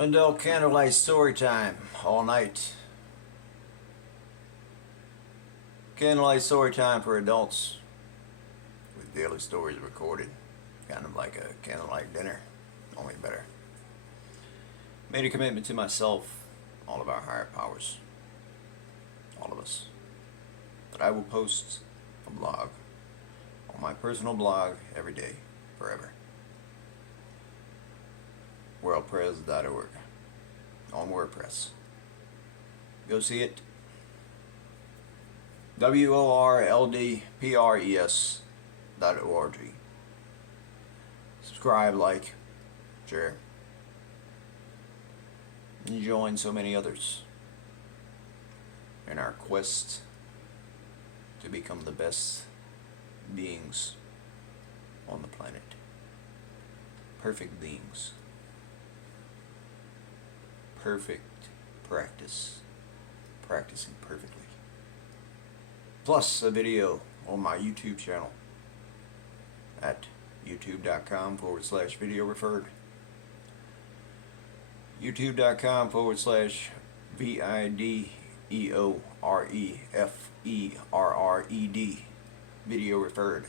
Until Candlelight Storytime all night. Candlelight Storytime for adults with daily stories recorded. Kind of like a candlelight dinner, only better. Made a commitment to myself, all of our higher powers, all of us, that I will post a blog on my personal blog every day, forever. WorldPress.org on WordPress. Go see it. WORLDPRES.org. Subscribe, like, share, and join so many others in our quest to become the best beings on the planet. Perfect beings. Perfect practice. Practicing perfectly. Plus a video on my YouTube channel at youtube.com/video referred. youtube.com/videoreferred. Video referred.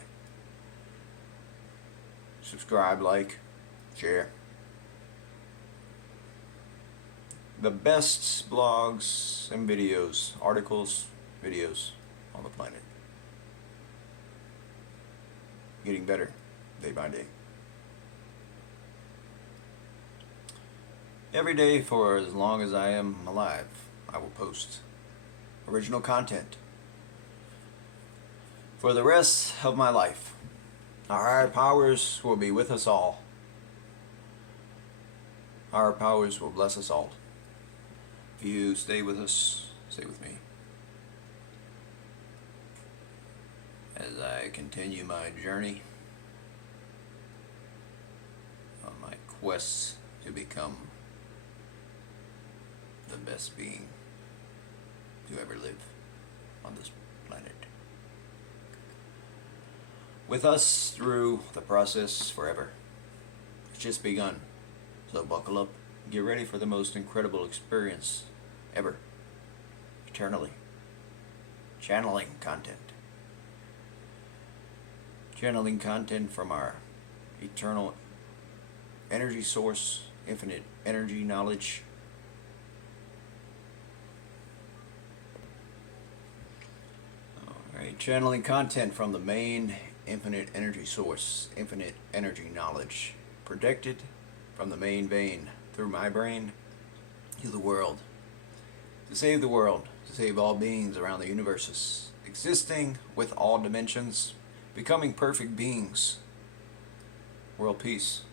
Subscribe, like, share. The best blogs and videos, articles, videos on the planet. Getting better day by day. Every day for as long as I am alive, I will post original content. For the rest of my life, our higher powers will be with us all. Our powers will bless us all. If you stay with us, stay with me, as I continue my journey on my quest to become the best being to ever live on this planet. With us through the process forever. It's just begun, so buckle up. Get ready for the most incredible experience ever. Eternally. Channeling content. Channeling content from our eternal energy source, infinite energy knowledge. Alright, channeling content from the main infinite energy source, infinite energy knowledge, projected from the main vein through my brain to the world, to save the world, to save all beings around the universes, existing with all dimensions, becoming perfect beings, world peace.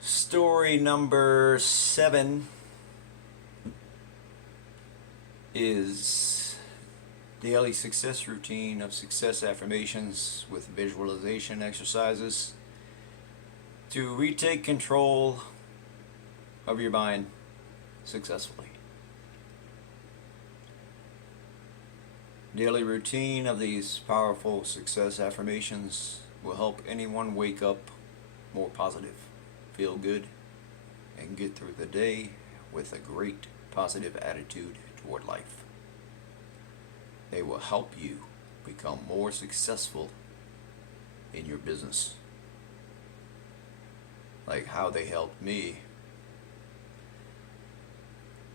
Story number 7 is daily success routine of success affirmations with visualization exercises to retake control of your mind successfully. Daily routine of these powerful success affirmations will help anyone wake up more positive, feel good, and get through the day with a great positive attitude toward life. They will help you become more successful in your business, like how they helped me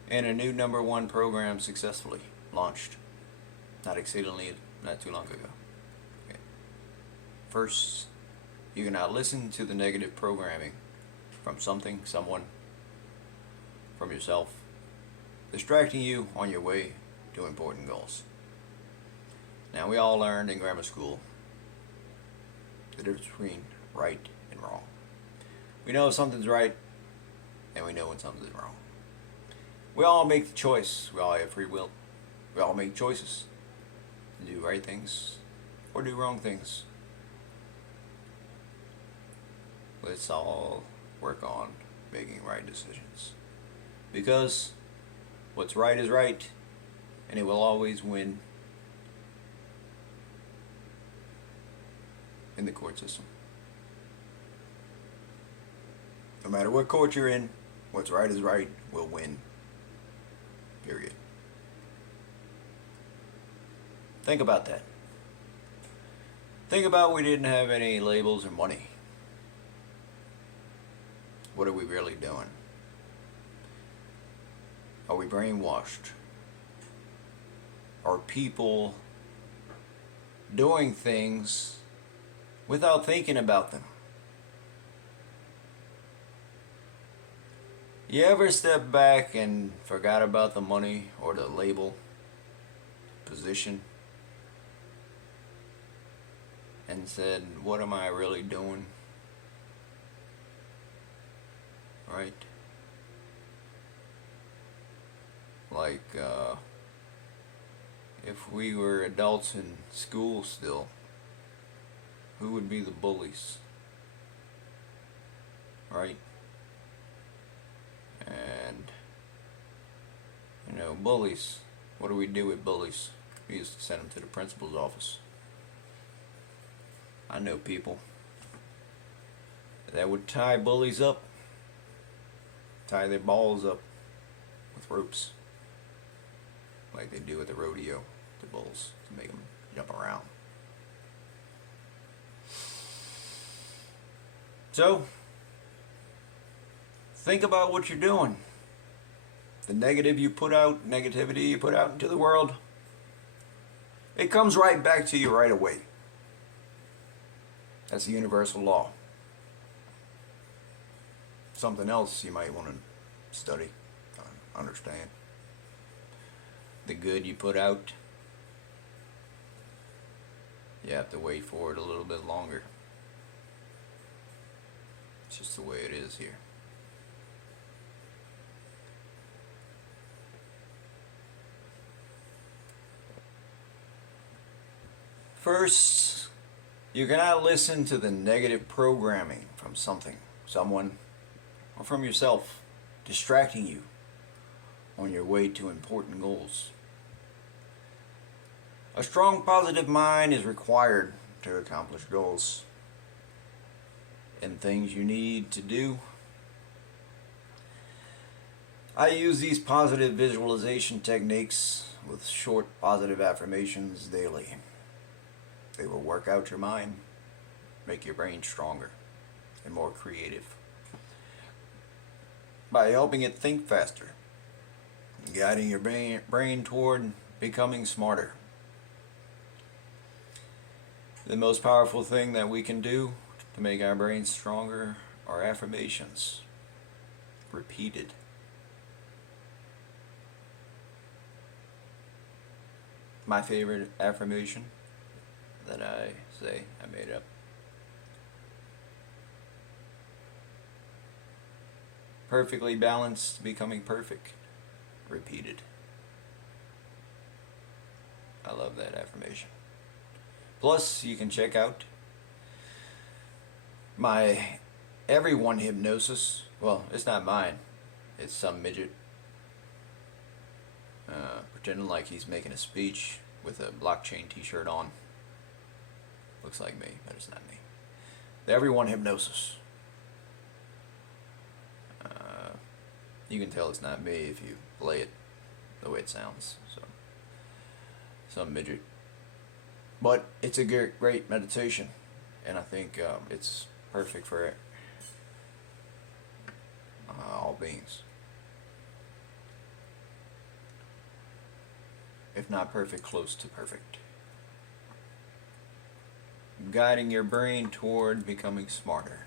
and a new #1 program successfully launched not too long ago. Okay. First, you cannot listen to the negative programming from something, someone, from yourself, distracting you on your way to important goals. Now, we all learned in grammar school the difference between right and wrong. We know if something's right, and we know when something's wrong. We all make the choice. We all have free will. We all make choices to do right things or do wrong things. Let's all work on making right decisions, because what's right is right, and it will always win in the court system. No matter what court you're in, what's right is right will win. Period. Think about that. Think about we didn't have any labels or money. What are we really doing? Are we brainwashed? Are people doing things without thinking about them? You ever step back and forgot about the money or the label, position, and said, what am I really doing? Right? Like, if we were adults in school still, who would be the bullies? Right? And, bullies, what do we do with bullies? We used to send them to the principal's office. I know people that would tie bullies up, tie their balls up with ropes, like they do at the rodeo to bulls, to make them jump around. So, think about what you're doing. The negativity you put out into the world, it comes right back to you right away. That's the universal law. Something else you might want to study, understand. The good you put out, you have to wait for it a little bit longer. It's just the way it is here. First, you cannot listen to the negative programming from something, someone, or from yourself distracting you on your way to important goals. A strong positive mind is required to accomplish goals and things you need to do. I use these positive visualization techniques with short positive affirmations daily. They will work out your mind, make your brain stronger and more creative by helping it think faster, guiding your brain toward becoming smarter. The most powerful thing that we can do to make our brains stronger are affirmations, repeated. My favorite affirmation that I say, I made up. Perfectly balanced, becoming perfect. Repeated. I love that affirmation. Plus, you can check out my everyone hypnosis. Well, it's not mine. It's some midget pretending like he's making a speech with a blockchain t-shirt on. Looks like me, but it's not me. The everyone hypnosis. You can tell it's not me if you play it the way it sounds. So, some midget. But it's a great meditation, and I think it's perfect for all beings. If not perfect, close to perfect. Guiding your brain toward becoming smarter.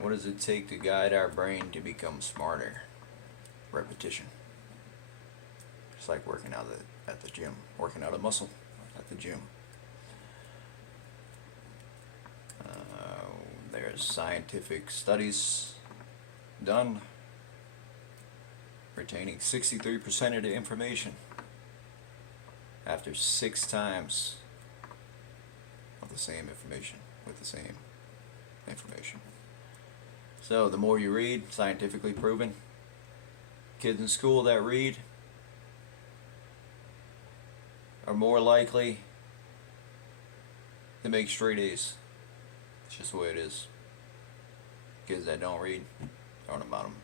What does it take to guide our brain to become smarter? Repetition. It's like working out at the gym, working out a muscle at the gym. There's scientific studies done retaining 63% of the information after 6 times of the same information with the same information. So the more you read, scientifically proven, kids in school that read are more likely to make straight A's. It's just the way it is. Kids that don't read are on the bottom.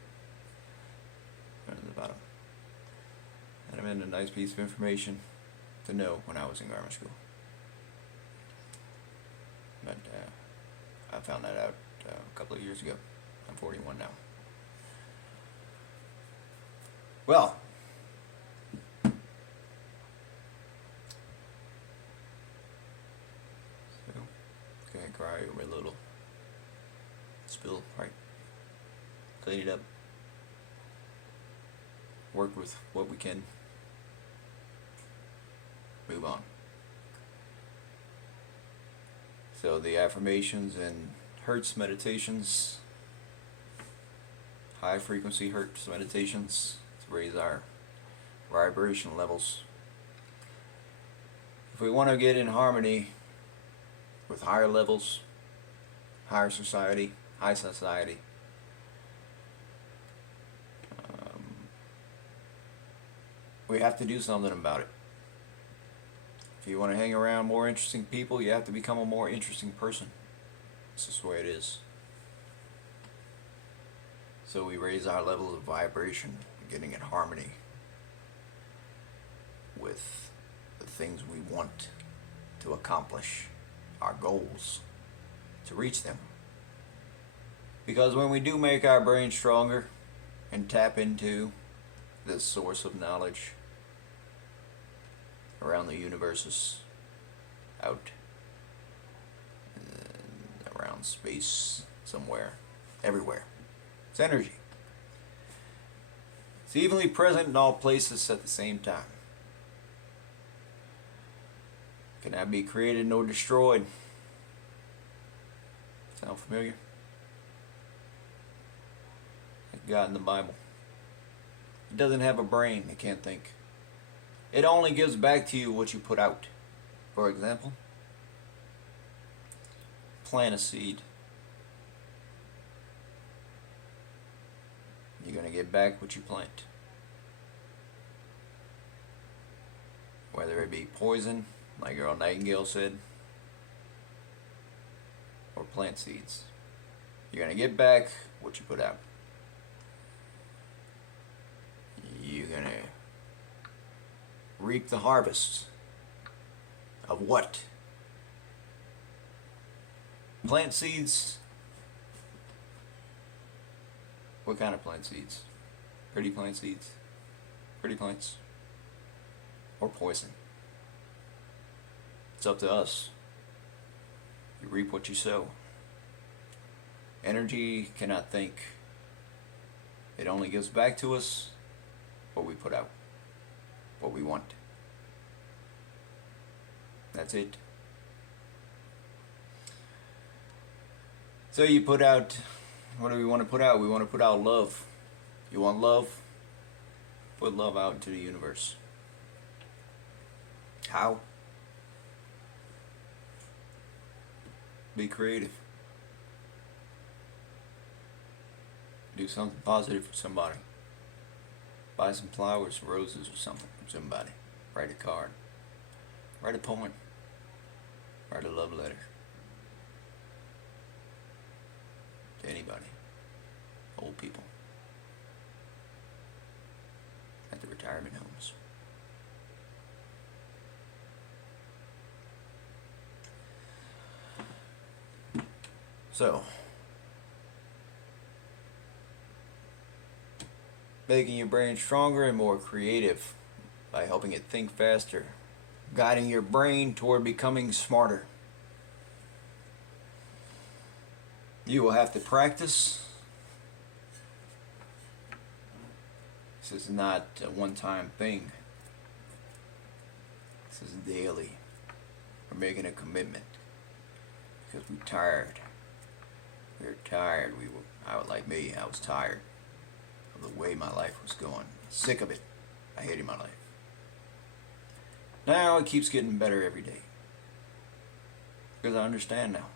They're on the bottom. And I'm in a nice piece of information to know when I was in grammar school. But I found that out a couple of years ago. I'm 41 now. Well, so, gonna cry over a little spill, right? Clean it up. Work with what we can. Move on. So the affirmations and Hertz meditations, high frequency Hertz meditations, to raise our vibration levels. If we want to get in harmony with higher levels, higher society, high society, we have to do something about it. If you want to hang around more interesting people, you have to become a more interesting person. It's just the way it is. So we raise our level of vibration, getting in harmony with the things we want to accomplish, our goals, to reach them. Because when we do make our brain stronger and tap into this source of knowledge around the universes, out around space, somewhere, everywhere. It's energy. It's evenly present in all places at the same time. Cannot be created nor destroyed. Sound familiar? Like God in the Bible. It doesn't have a brain. It can't think. It only gives back to you what you put out. For example, plant a seed. You're going to get back what you plant. Whether it be poison, like Earl Nightingale said, or plant seeds. You're going to get back what you put out. You're going to reap the harvest of what? Plant seeds. What kind of plant seeds? Pretty plant seeds? Pretty plants? Or poison? It's up to us. You reap what you sow. Energy cannot think. It only gives back to us what we put out, what we want. That's it. So you put out, what do we want to put out? We want to put out love. You want love? Put love out into the universe. How? Be creative. Do something positive for somebody. Buy some flowers, roses or something for somebody. Write a card. Write a poem. Write a love letter. To anybody. Old people. At the retirement homes. So, making your brain stronger and more creative by helping it think faster, guiding your brain toward becoming smarter. You will have to practice. This is not a one-time thing. This is daily. We're making a commitment because we're tired. We're tired. Like me, I was tired of the way my life was going. Sick of it. I hated my life. Now it keeps getting better every day. Because I understand now.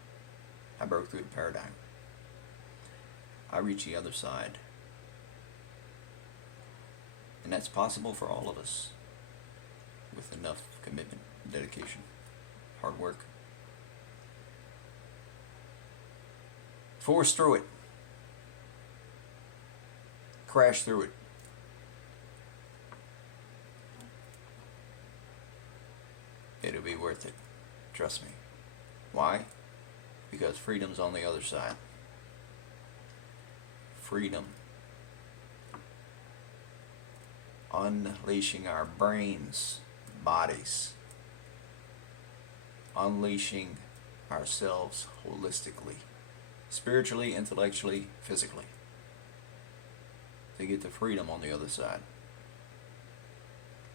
I broke through the paradigm. I reached the other side. And that's possible for all of us. With enough commitment, dedication, hard work. Force through it. crash through it. It'll be worth it. Trust me. Why? Because freedom's on the other side. Freedom. Unleashing our brains, bodies. Unleashing ourselves holistically. Spiritually, intellectually, physically. To get to freedom on the other side.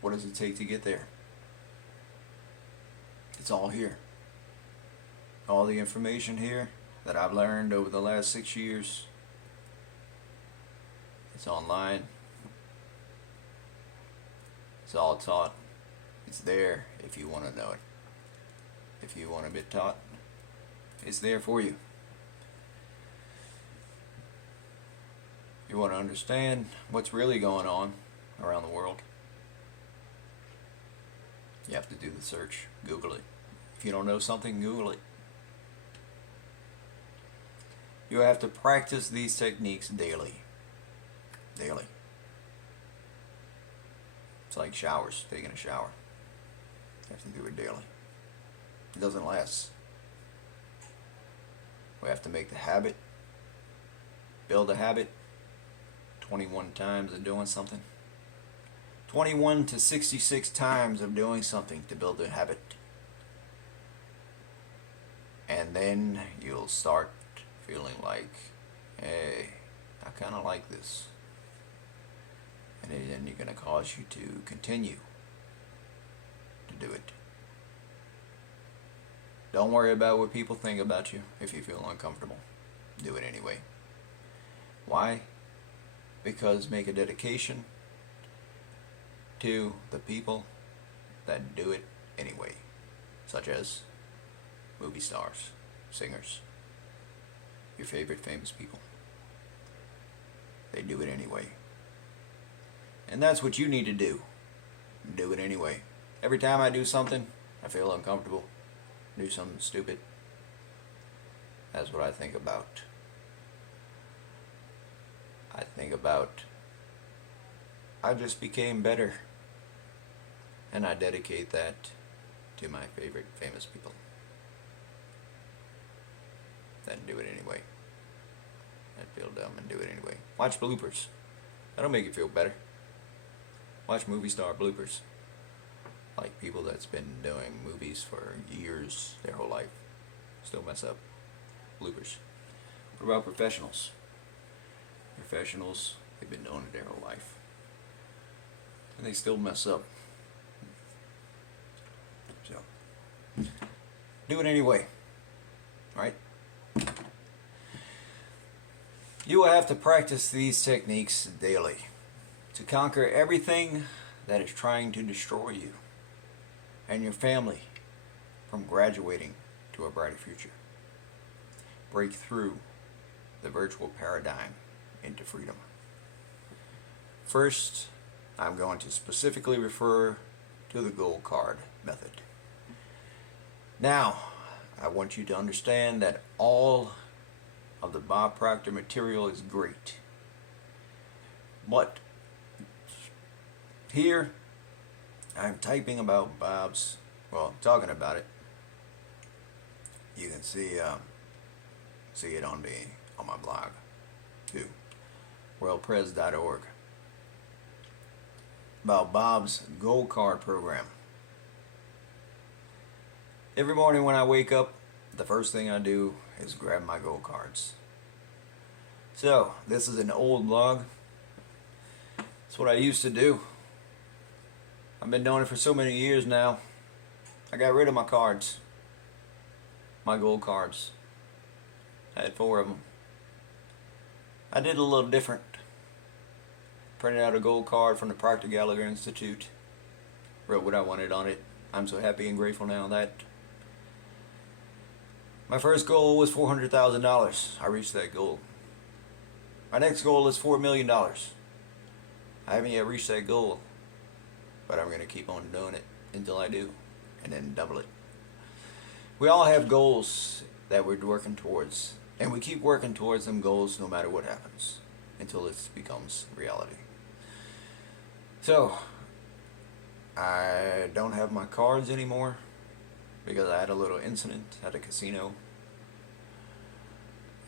What does it take to get there? It's all here. All the information here that I've learned over the last 6 years. It's online. It's all taught. It's there if you want to know it. If you want to be taught, it's there for you. You want to understand what's really going on around the world? You have to do the search. Google it. If you don't know something, Google it. You have to practice these techniques daily. Daily. It's like showers, taking a shower. You have to do it daily. It doesn't last. We have to make the habit. Build a habit. 21 times of doing something. 21 to 66 times of doing something to build a habit. And then you'll start feeling like, hey, I kind of like this. And then you're going to cause you to continue to do it. Don't worry about what people think about you if you feel uncomfortable. Do it anyway. Why? Because make a dedication to the people that do it anyway, such as movie stars, singers, your favorite famous people. They do it anyway. And that's what you need to do. Do it anyway. Every time I do something, I feel uncomfortable. Do something stupid. That's what I think about. I think about, I just became better. And I dedicate that to my favorite famous people. Then do it anyway. I feel dumb and do it anyway. Watch bloopers. That'll make you feel better. Watch movie star bloopers. Like people that's been doing movies for years, their whole life, still mess up. Bloopers. What about professionals? Professionals, they've been doing it their whole life. And they still mess up. So, do it anyway. Right? You will have to practice these techniques daily to conquer everything that is trying to destroy you and your family from graduating to a brighter future. Break through the virtual paradigm into freedom. First, I'm going to specifically refer to the gold card method. Now, I want you to understand that all of the Bob Proctor material is great. But here, I'm typing about Bob's, well, talking about it. You can see it on my blog too, worldpress.org, about Bob's gold card program. Every morning when I wake up, the first thing I do is grab my gold cards. So this is an old blog. It's what I used to do. I've been doing it for so many years now. I got rid of my cards. My gold cards. I had 4 of them. I did a little different. Printed out a gold card from the Proctor Gallagher Institute. Wrote what I wanted on it. I'm so happy and grateful now that my first goal was $400,000. I reached that goal. My next goal is $4 million. I haven't yet reached that goal, but I'm going to keep on doing it until I do, and then double it. We all have goals that we're working towards, and we keep working towards them goals no matter what happens. until it becomes reality. So, I don't have my cards anymore because I had a little incident at a casino,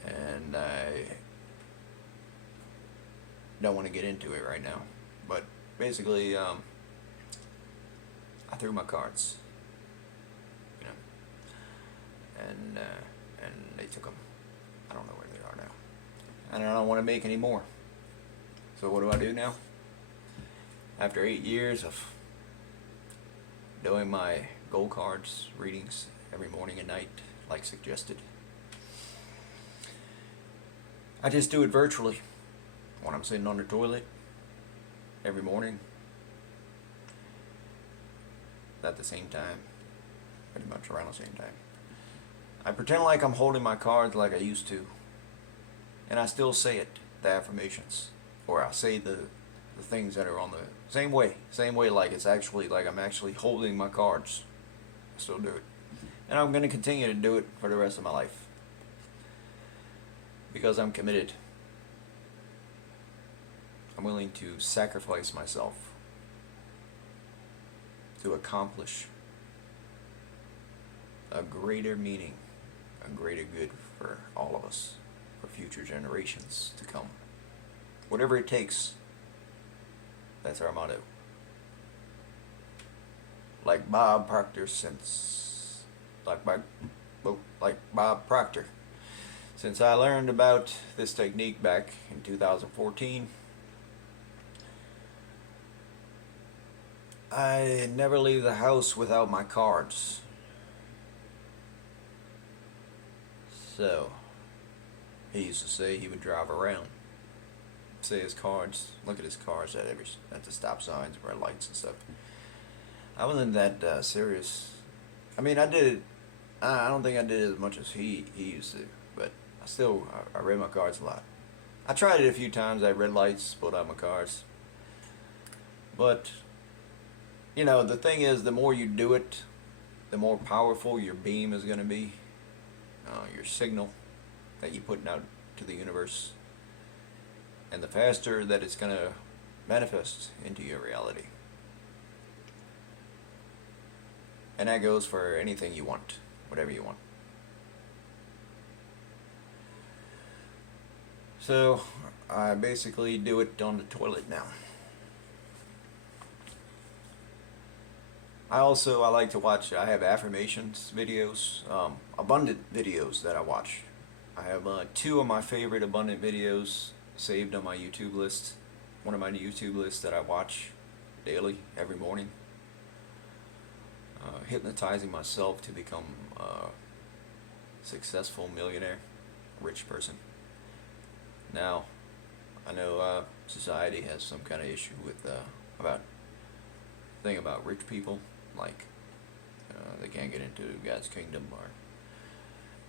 and I don't want to get into it right now. But basically, I threw my cards, you know, and they took them. I don't know where they are now, and I don't want to make any more. So what do I do now? After 8 years of doing my gold cards readings every morning and night, like suggested, I just do it virtually when I'm sitting on the toilet every morning at the same time, pretty much around the same time. I pretend like I'm holding my cards like I used to, and I still say it, the affirmations, or I say the things that are on the same way like it's actually like I'm actually holding my cards. I still do it, and I'm going to continue to do it for the rest of my life because I'm committed. I'm willing to sacrifice myself to accomplish a greater meaning, a greater good for all of us, for future generations to come. Whatever it takes, that's our motto. Like Bob Proctor since I learned about this technique back in 2014, I never leave the house without my cards. So, he used to say he would drive around, say his cards, look at his cards at the stop signs, red lights and stuff. I wasn't that serious. I mean, I did it. I don't think I did it as much as he used to, but I read my cards a lot. I tried it a few times. I had red lights, pulled out my cards. But, you know, the thing is, the more you do it, the more powerful your beam is going to be, your signal that you're putting out to the universe, and the faster that it's going to manifest into your reality. And that goes for anything you want, whatever you want. So I basically do it on the toilet now. I like to watch, I have affirmations videos, abundant videos that I watch. I have 2 of my favorite abundant videos saved on my YouTube list. One of my YouTube lists that I watch daily, every morning. Hypnotizing myself to become a successful millionaire, rich person. Now, I know society has some kind of issue with about rich people, like they can't get into God's kingdom, or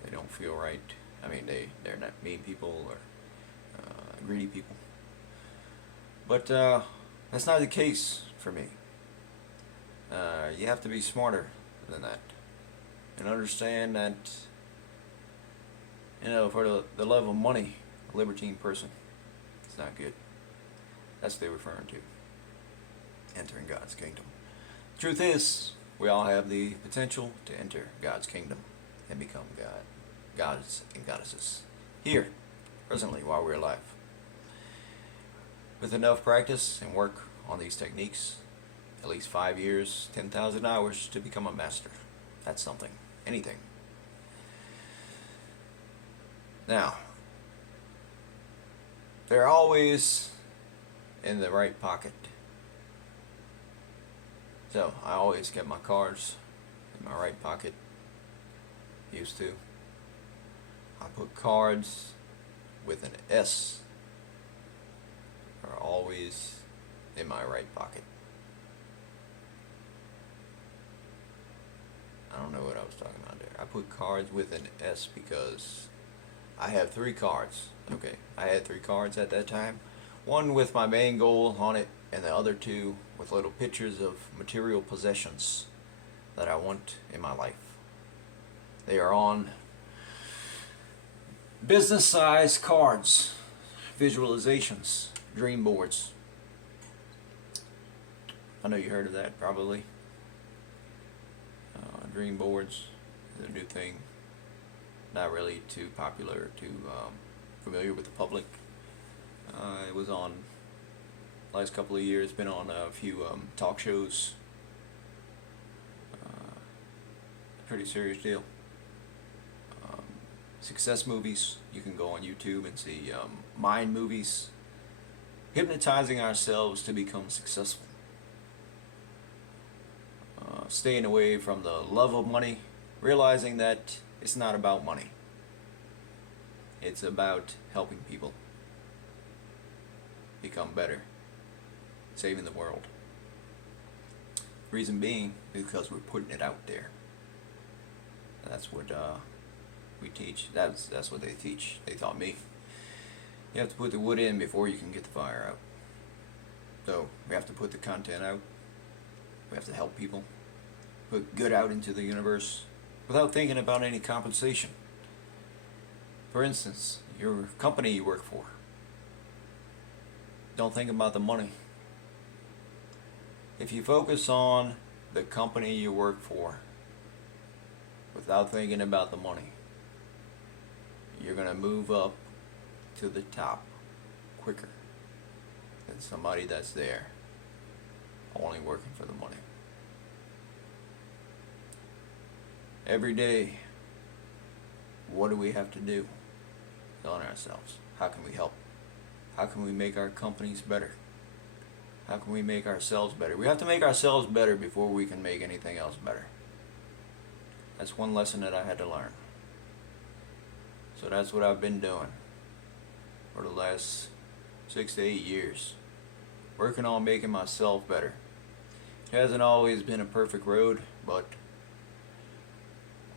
they don't feel right. I mean, they're not mean people or greedy people. But that's not the case for me. You have to be smarter than that and understand that, you know, for the love of money, a libertine person, it's not good. That's what they're referring to. Entering God's kingdom. Truth is, we all have the potential to enter God's kingdom and become gods and goddesses here, presently, while we're alive. With enough practice and work on these techniques, at least 5 years, 10,000 hours to become a master. That's something. Anything. Now, they're always in the right pocket. So, I always kept my cards in my right pocket. Used to. I put cards with an S are always in my right pocket. I don't know what I was talking about there. I put cards with an S because I have 3 cards. Okay, I had 3 cards at that time. One with my main goal on it, and the other 2 with little pictures of material possessions that I want in my life. They are on business size cards. Visualizations, dream boards. I know you heard of that probably. Dream boards is a new thing. Not really too popular, too familiar with the public. It was on last couple of years. Been on a few talk shows. Pretty serious deal. Success movies. You can go on YouTube and see mind movies. Hypnotizing ourselves to become successful. Staying away from the love of money. Realizing that it's not about money. It's about helping people become better. Saving the world. Reason being, because we're putting it out there. That's what we teach. That's what they teach. They taught me. You have to put the wood in before you can get the fire out. So we have to put the content out. We have to help people. Put good out into the universe without thinking about any compensation. For instance, your company you work for. Don't think about the money. If you focus on the company you work for without thinking about the money, you're going to move up to the top quicker than somebody that's there only working for the money. Every day, what do we have to do on ourselves? How can we help? How can we make our companies better? How can we make ourselves better? We have to make ourselves better before we can make anything else better. That's one lesson that I had to learn. So that's what I've been doing for the last 6 to 8 years. Working on making myself better. It hasn't always been a perfect road, but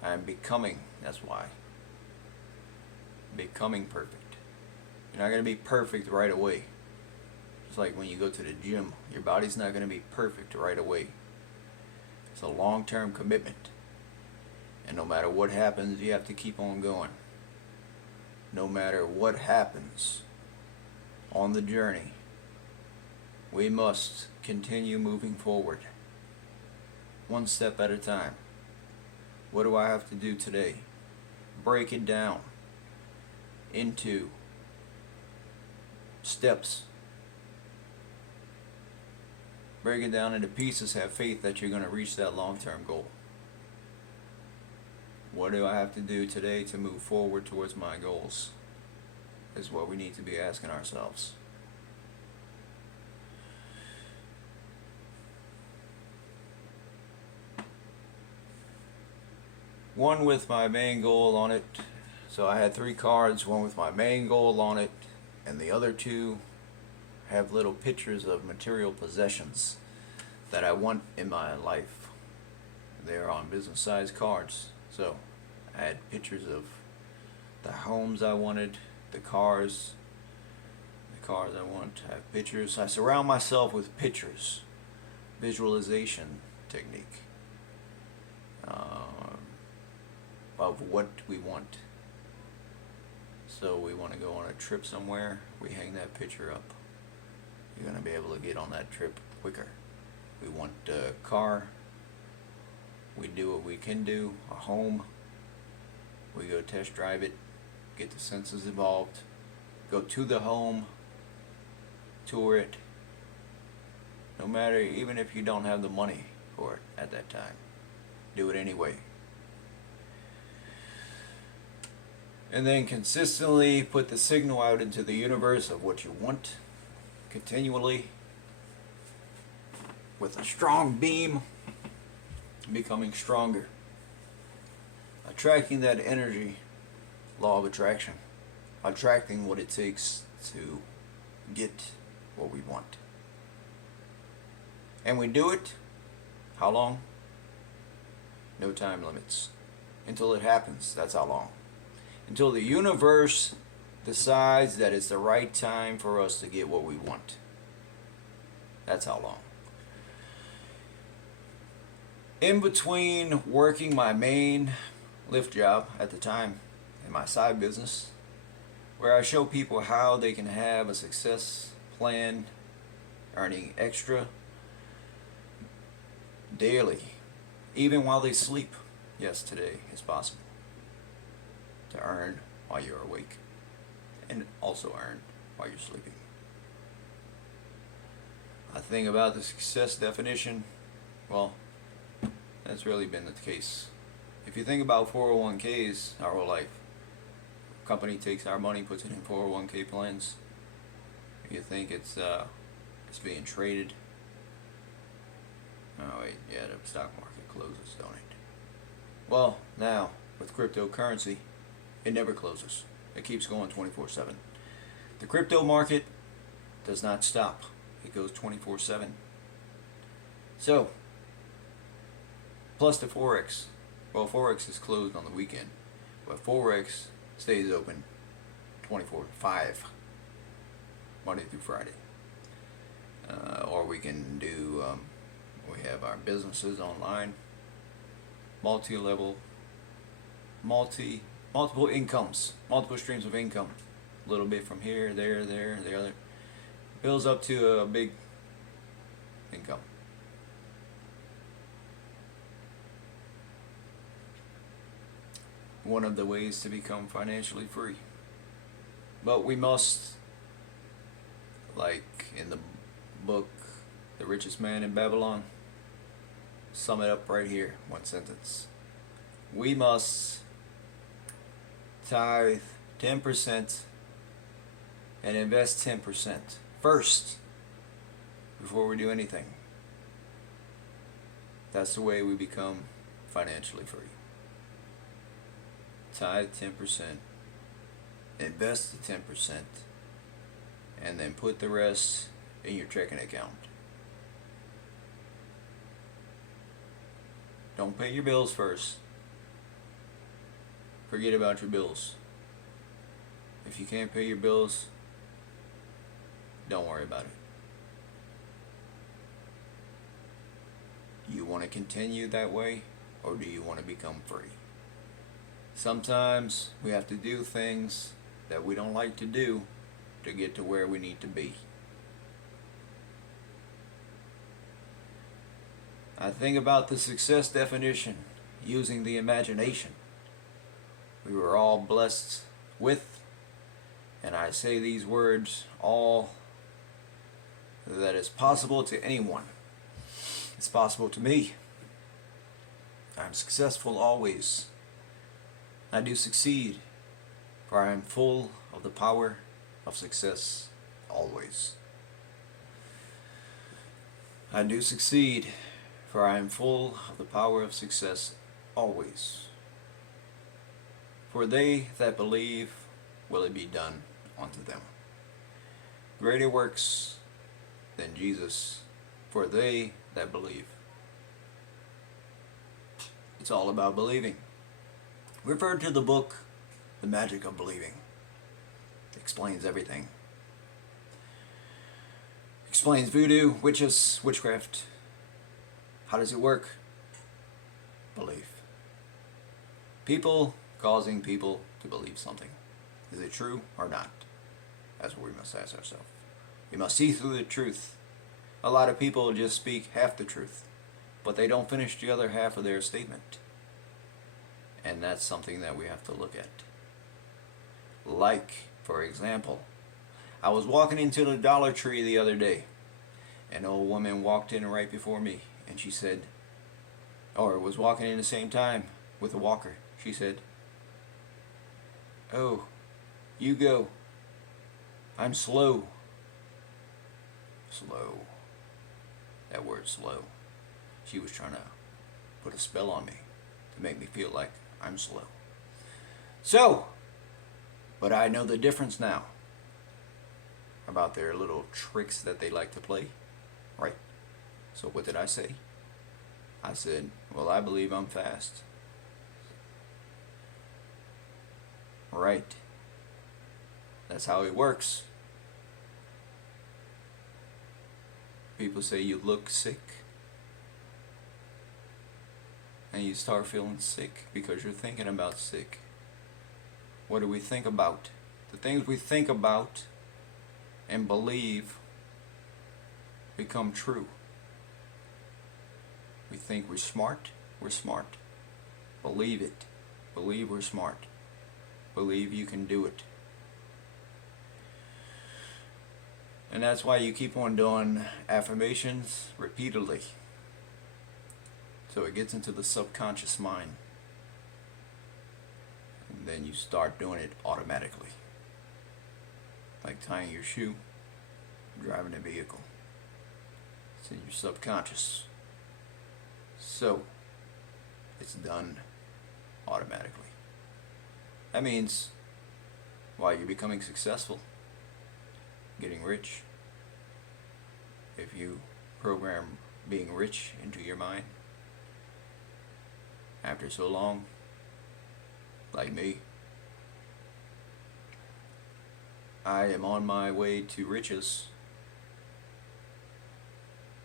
I'm becoming, that's why. Becoming perfect. You're not going to be perfect right away. It's like when you go to the gym, your body's not going to be perfect right away. It's a long-term commitment. And no matter what happens, you have to keep on going. No matter what happens on the journey, we must continue moving forward. One step at a time. What do I have to do today? Break it down into steps. Break it down into pieces. Have faith that you're going to reach that long-term goal. What do I have to do today to move forward towards my goals? Is what we need to be asking ourselves. One with my main goal on it. So I had 3 cards, one with my main goal on it, and the other 2 have little pictures of material possessions that I want in my life. They're on business size cards. So I had pictures of the homes I wanted, the cars I want. I have pictures. I surround myself with pictures. Visualization technique. Of what we want. So we want to go on a trip somewhere, we hang that picture up. You're going to be able to get on that trip quicker. We want a car, we do what we can do. A home, we go test drive it, get the senses involved, go to the home, tour it. No matter, even if you don't have the money for it at that time, do it anyway. And then consistently put the signal out into the universe of what you want, continually, with a strong beam, becoming stronger. Attracting that energy, law of attraction. Attracting what it takes to get what we want. And we do it, how long? No time limits. Until it happens, that's how long. Until the universe decides that it's the right time for us to get what we want. That's how long. In between working my main lift job at the time and my side business, where I show people how they can have a success plan, earning extra daily, even while they sleep. Yes, today is possible to earn while you're awake and also earn while you're sleeping. I think about the success definition, well, that's really been the case. If you think about 401ks our whole life, company takes our money, puts it in 401k plans. You think it's being traded. Oh wait, yeah, the stock market closes, don't it? Well, now with cryptocurrency, it never closes. It keeps going 24/7. The crypto market does not stop. It goes 24/7. So, plus the Forex. Well, Forex is closed on the weekend, but Forex stays open 24/5, Monday through Friday. Or we can do, we have our businesses online, multiple incomes, multiple streams of income, a little bit from here, there, the other, builds up to a big income. One of the ways to become financially free. But we must, like in the book The Richest Man in Babylon, sum it up right here, one sentence. We must tithe 10% and invest 10% first before we do anything. That's the way we become financially free. Tithe 10%, invest the 10%, and then put the rest in your checking account. Don't pay your bills first. Forget about your bills. If you can't pay your bills, don't worry about it. You want to continue that way, or do you want to become free? Sometimes we have to do things that we don't like to do to get to where we need to be. I think about the success definition using the imagination we were all blessed with, and I say these words, all that is possible to anyone. It's possible to me. I'm successful always. I do succeed, for I am full of the power of success always. I do succeed, for I am full of the power of success always. For they that believe will it be done unto them. Greater works than Jesus, for they that believe. It's all about believing. Refer to the book, The Magic of Believing. It explains everything. Explains voodoo, witches, witchcraft. How does it work? Belief. People causing people to believe something. Is it true or not? That's what we must ask ourselves. We must see through the truth. A lot of people just speak half the truth, but they don't finish the other half of their statement. And that's something that we have to look at. Like, for example, I was walking into the Dollar Tree the other day. An old woman walked in right before me, and she said, or was walking in the same time with a walker. She said, "Oh, you go. I'm slow." Slow. That word slow. She was trying to put a spell on me to make me feel like I'm slow. So, but I know the difference now about their little tricks that they like to play. Right. So what did I say? I said, well, I believe I'm fast. Right. That's how it works. People say you look sick. And you start feeling sick because you're thinking about sick. What do we think about? The things we think about and believe become true. We think we're smart. Believe it. Believe we're smart. Believe you can do it. And that's why you keep on doing affirmations repeatedly. So it gets into the subconscious mind. And then you start doing it automatically. Like tying your shoe, driving a vehicle. It's in your subconscious. So it's done automatically. That means while you're becoming successful, getting rich, if you program being rich into your mind, after so long, like me, I am on my way to riches,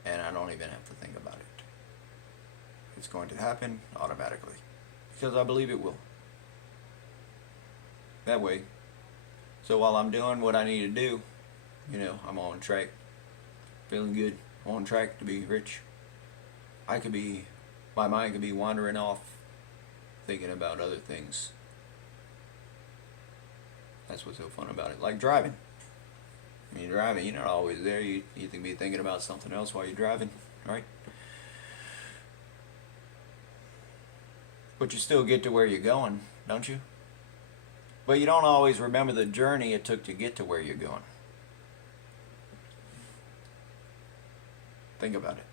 and I don't even have to think about it. It's going to happen automatically, because I believe it will. That way, so while I'm doing what I need to do, I'm on track, feeling good, on track to be rich. My mind could be wandering off, thinking about other things. That's what's so fun about it. Like driving. When you're driving, you're not always there. You can be thinking about something else while you're driving, right? But you still get to where you're going, don't you? But you don't always remember the journey it took to get to where you're going. Think about it.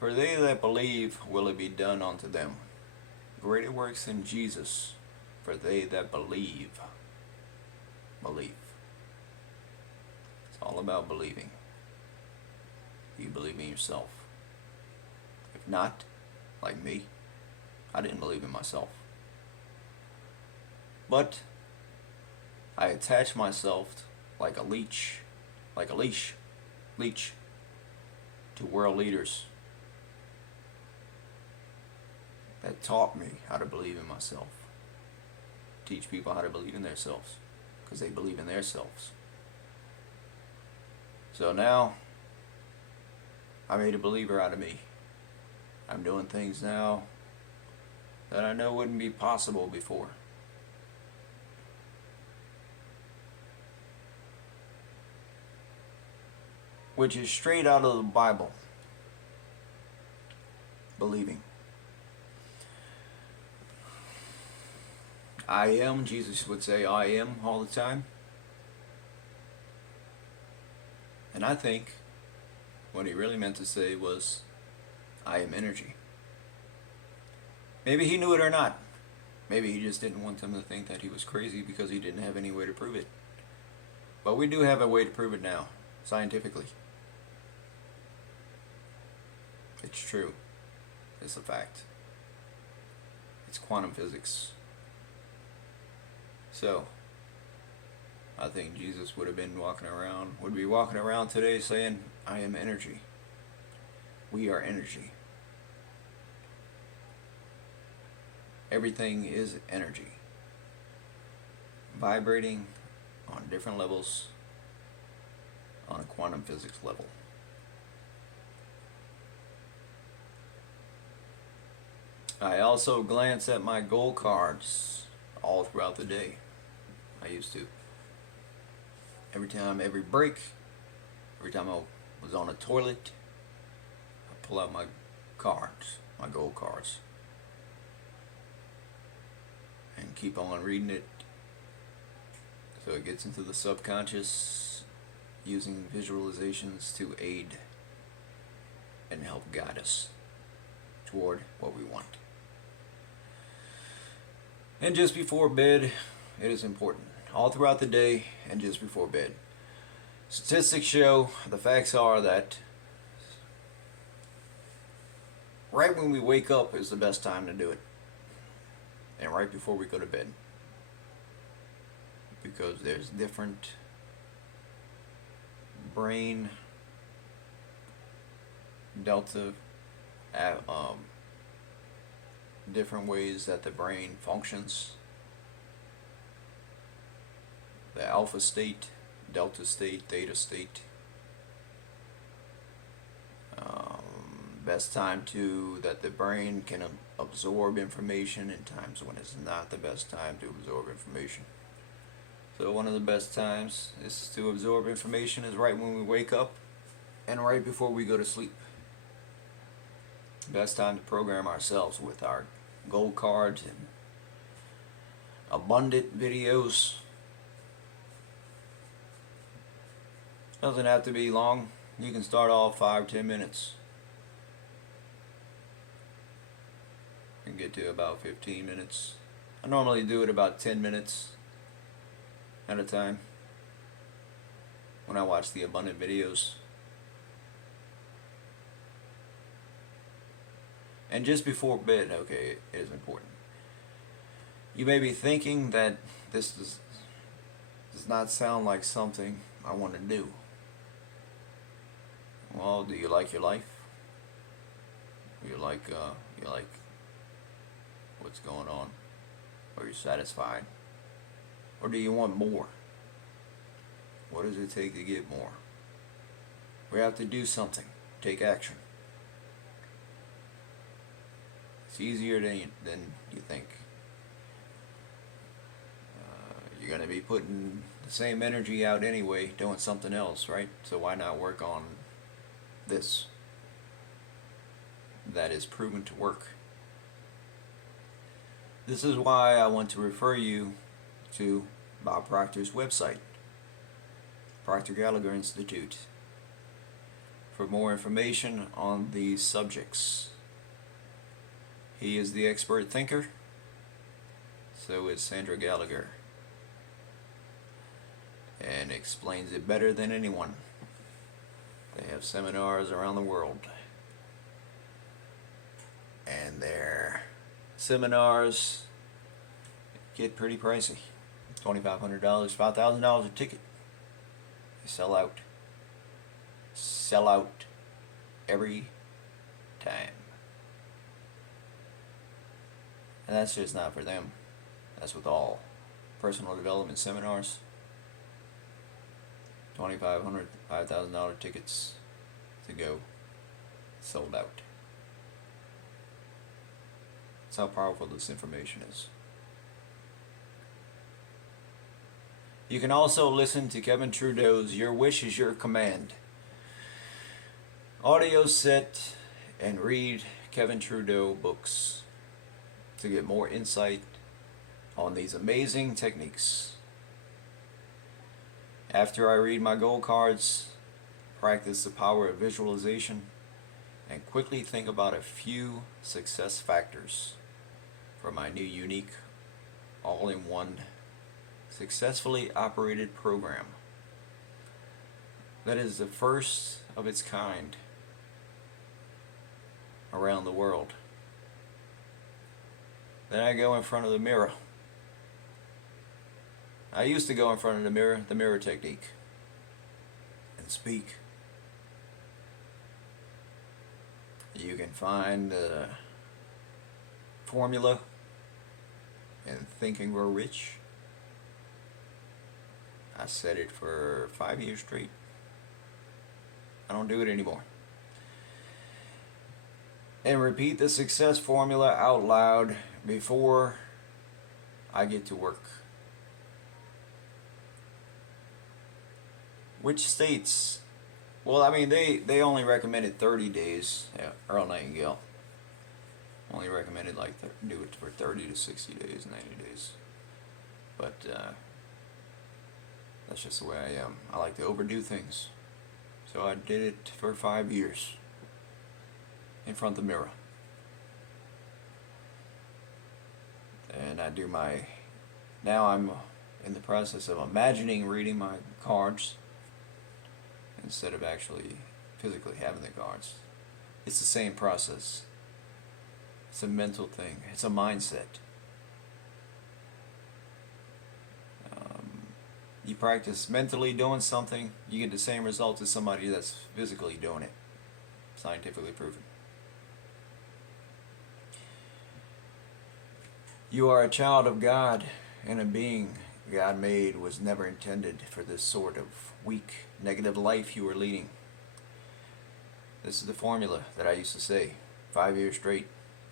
For they that believe will it be done unto them. Greater works than Jesus, for they that believe. Believe. It's all about believing. You believe in yourself. If not, like me, I didn't believe in myself. But I attached myself like a leech to world leaders that taught me how to believe in myself. Teach people how to believe in themselves, because they believe in themselves. So now, I made a believer out of me. I'm doing things now that I know wouldn't be possible before. Which is straight out of the Bible. Believing. I am, Jesus would say I am all the time. And I think what he really meant to say was I am energy. Maybe he knew it or not. Maybe he just didn't want them to think that he was crazy because he didn't have any way to prove it. But we do have a way to prove it now, scientifically. It's true. It's a fact. It's quantum physics. So, I think Jesus would be walking around today saying, I am energy. We are energy. Everything is energy. Vibrating on different levels on a quantum physics level. I also glance at my goal cards all throughout the day. I used to. Every break, every time I was on a toilet, I pull out my cards, my goal cards, and keep on reading it so it gets into the subconscious, using visualizations to aid and help guide us toward what we want. And just before bed, it is important. All throughout the day and just before bed. Statistics show, the facts are that right when we wake up is the best time to do it. And right before we go to bed. Because there's different brain different ways that the brain functions. The alpha state, delta state, theta state. Best time that the brain can absorb information, and times when it's not the best time to absorb information. So one of the best times is to absorb information is right when we wake up and right before we go to sleep. Best time to program ourselves with our gold cards and abundant videos. Doesn't have to be long. You can start off 5-10 minutes and get to about 15 minutes. I normally do it about 10 minutes at a time when I watch the abundant videos. And just before bed, okay, it is important. You may be thinking that this does not sound like something I want to do. Well, do you like your life? You like what's going on? Are you satisfied? Or do you want more? What does it take to get more? We have to do something. Take action. It's easier than you think. You're going to be putting the same energy out anyway, doing something else, right? So why not work on this that is proven to work? This is why I want to refer you to Bob Proctor's website, Proctor Gallagher Institute, for more information on these subjects. He is the expert thinker, so is Sandra Gallagher, and explains it better than anyone. They have seminars around the world, and their seminars get pretty pricey. $2,500, $5,000 a ticket. They sell out. Sell out every time. And that's just not for them. That's with all personal development seminars. $2,500, $5,000 tickets to go. Sold out. That's how powerful this information is. You can also listen to Kevin Trudeau's Your Wish is Your Command audio set and read Kevin Trudeau books to get more insight on these amazing techniques. After I read my gold cards, practice the power of visualization, and quickly think about a few success factors for my new unique all-in-one successfully operated program that is the first of its kind around the world. Then I go in front of the mirror. I used to go in front of the mirror technique, and speak. You can find the formula in Think and Grow Rich. I said it for 5 years straight. I don't do it anymore. And repeat the success formula out loud before I get to work. Which states? Well, I mean, they only recommended 30 days. Yeah, Earl Nightingale only recommended like do it for 30 to 60 days, 90 days. But that's just the way I am. I like to overdo things. So I did it for 5 years in front of the mirror. And I do now I'm in the process of imagining reading my cards instead of actually physically having the cards. It's the same process. It's a mental thing. It's a mindset. You practice mentally doing something, you get the same results as somebody that's physically doing it. Scientifically proven. You are a child of God, and a being God made was never intended for this sort of weak, negative life you are leading. This is the formula that I used to say 5 years straight,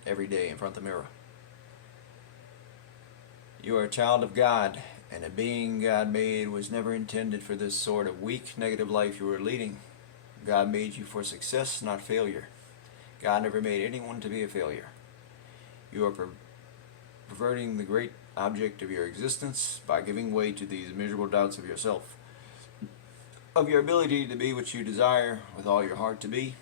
every day in front of the mirror. You are a child of God, and a being God made was never intended for this sort of weak, negative life you are leading. God made you for success, not failure. God never made anyone to be a failure. You are perverting the great object of your existence by giving way to these miserable doubts of yourself, of your ability to be what you desire with all your heart to be.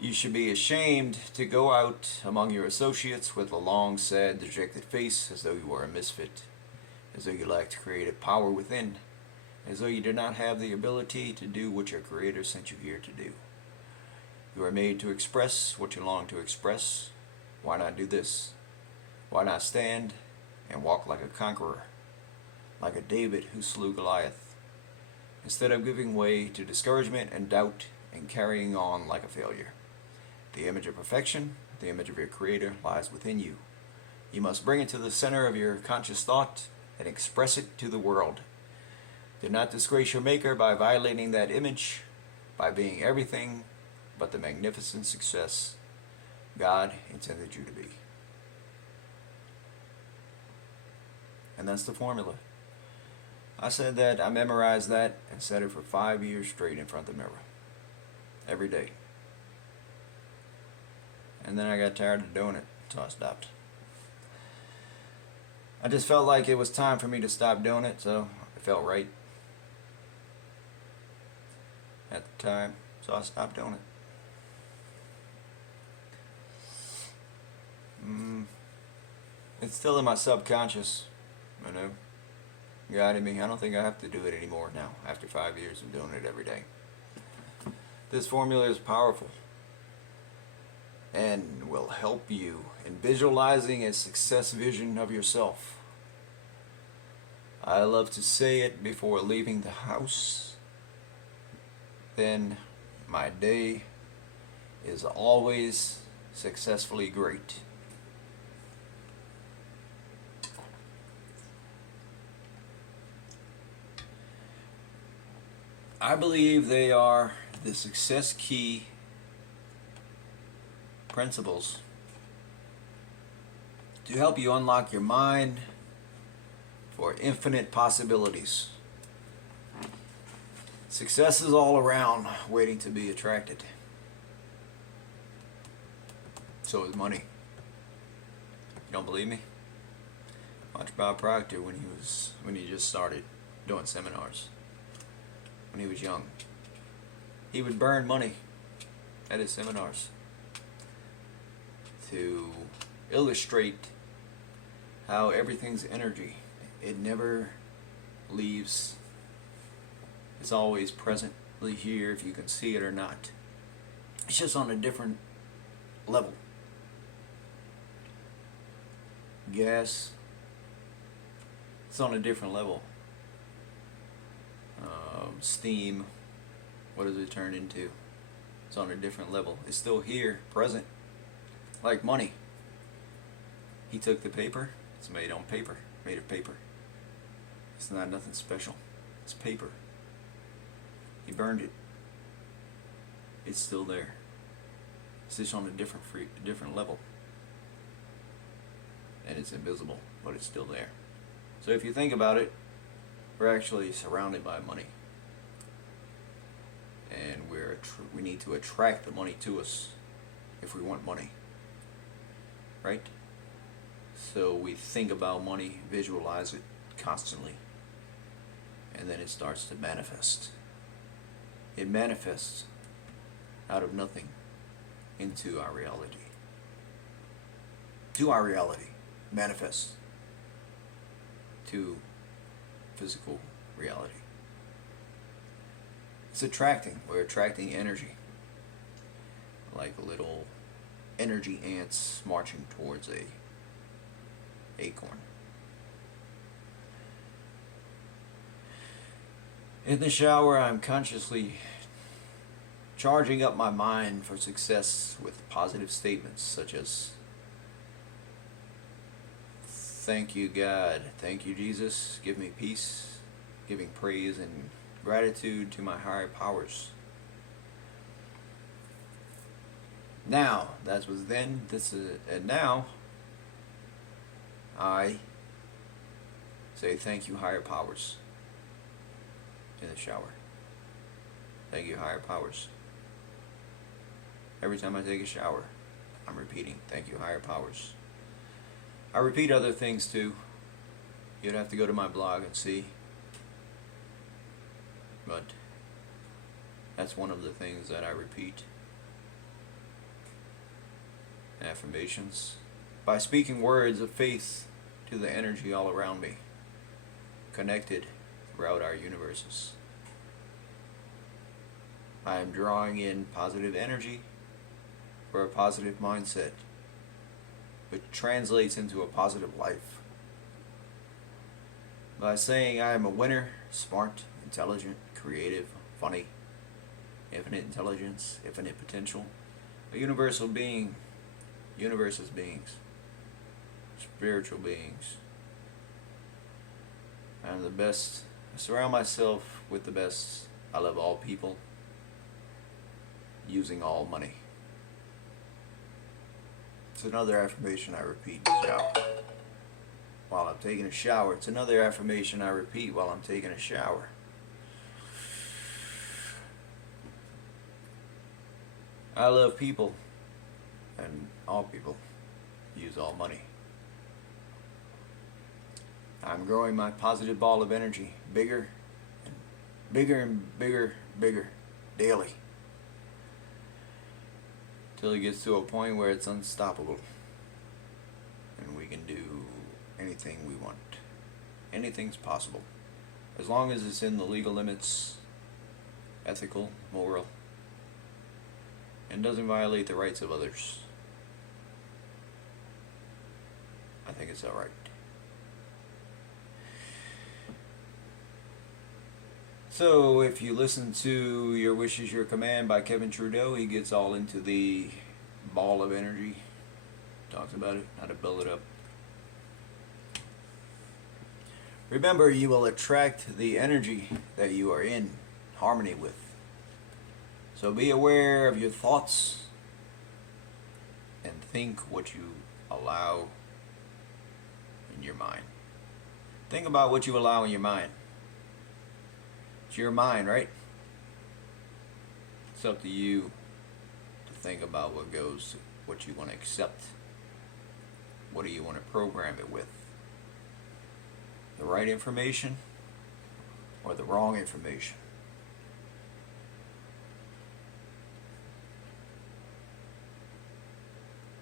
You should be ashamed to go out among your associates with a long, sad, dejected face, as though you were a misfit, as though you lacked creative power within, as though you did not have the ability to do what your Creator sent you here to do. You are made to express what you long to express. Why not do this? Why not stand and walk like a conqueror, like a David who slew Goliath, instead of giving way to discouragement and doubt and carrying on like a failure? The image of perfection, the image of your Creator, lies within you. You must bring it to the center of your conscious thought and express it to the world. Do not disgrace your Maker by violating that image, by being everything but the magnificent success God intended you to be. And that's the formula. I said that, I memorized that, and said it for 5 years straight in front of the mirror. Every day. And then I got tired of doing it, so I stopped. I just felt like it was time for me to stop doing it, so it felt right at the time, so I stopped doing it. It's still in my subconscious, you know, guiding me. I don't think I have to do it anymore now, after 5 years of doing it every day. This formula is powerful and will help you in visualizing a success vision of yourself. I love to say it before leaving the house. Then my day is always successfully great. I believe they are the success key principles to help you unlock your mind for infinite possibilities. Success is all around, waiting to be attracted. So is money. You don't believe me? Watch Bob Proctor when he just started doing seminars. When he was young, he would burn money at his seminars to illustrate how everything's energy. It never leaves. It's always presently here, if you can see it or not. It's just on a different level. Gas, it's on a different level. Steam, what does it turn into? It's on a different level. It's still here, present, like money. He took the paper, it's made on paper, made of paper. It's not nothing special, it's paper. He burned it. It's still there. It's just on a different level. And it's invisible, but it's still there. So if you think about it, we're actually surrounded by money. And we need to attract the money to us if we want money. Right? So we think about money, visualize it constantly. And then it starts to manifest. It manifests out of nothing into our reality. To our reality. Manifests to physical reality. It's attracting. We're attracting energy. Like little energy ants marching towards a acorn. In the shower, I'm consciously charging up my mind for success with positive statements such as, Thank you, God. Thank you, Jesus. Give me peace, giving praise and gratitude to my higher powers. Now, that was then, and now, I say thank you, higher powers, in the shower. Thank you, higher powers. Every time I take a shower, I'm repeating, thank you, higher powers. I repeat other things too. You'd have to go to my blog and see. But that's one of the things that I repeat. Affirmations. By speaking words of faith to the energy all around me, connected throughout our universes. I am drawing in positive energy for a positive mindset, which translates into a positive life. By saying I am a winner, smart, intelligent, creative, funny, infinite intelligence, infinite potential, a universal being, universe's beings, spiritual beings. I'm the best. I surround myself with the best. I love all people, using all money. It's another affirmation I repeat in the shower. While I'm taking a shower. It's another affirmation I repeat while I'm taking a shower. I love people, and all people use all money. I'm growing my positive ball of energy bigger and bigger and bigger, bigger daily, till it gets to a point where it's unstoppable and we can do anything we want. Anything's possible, as long as it's in the legal limits, ethical, moral, and doesn't violate the rights of others. I think it's alright. So if you listen to Your Wish is Your Command by Kevin Trudeau, he gets all into the ball of energy, talks about it, how to build it up. Remember, you will attract the energy that you are in harmony with. So be aware of your thoughts and think what you allow in your mind. Think about what you allow in your mind. It's your mind, right? It's up to you to think about what goes, what you want to accept. What do you want to program it with? The right information or the wrong information?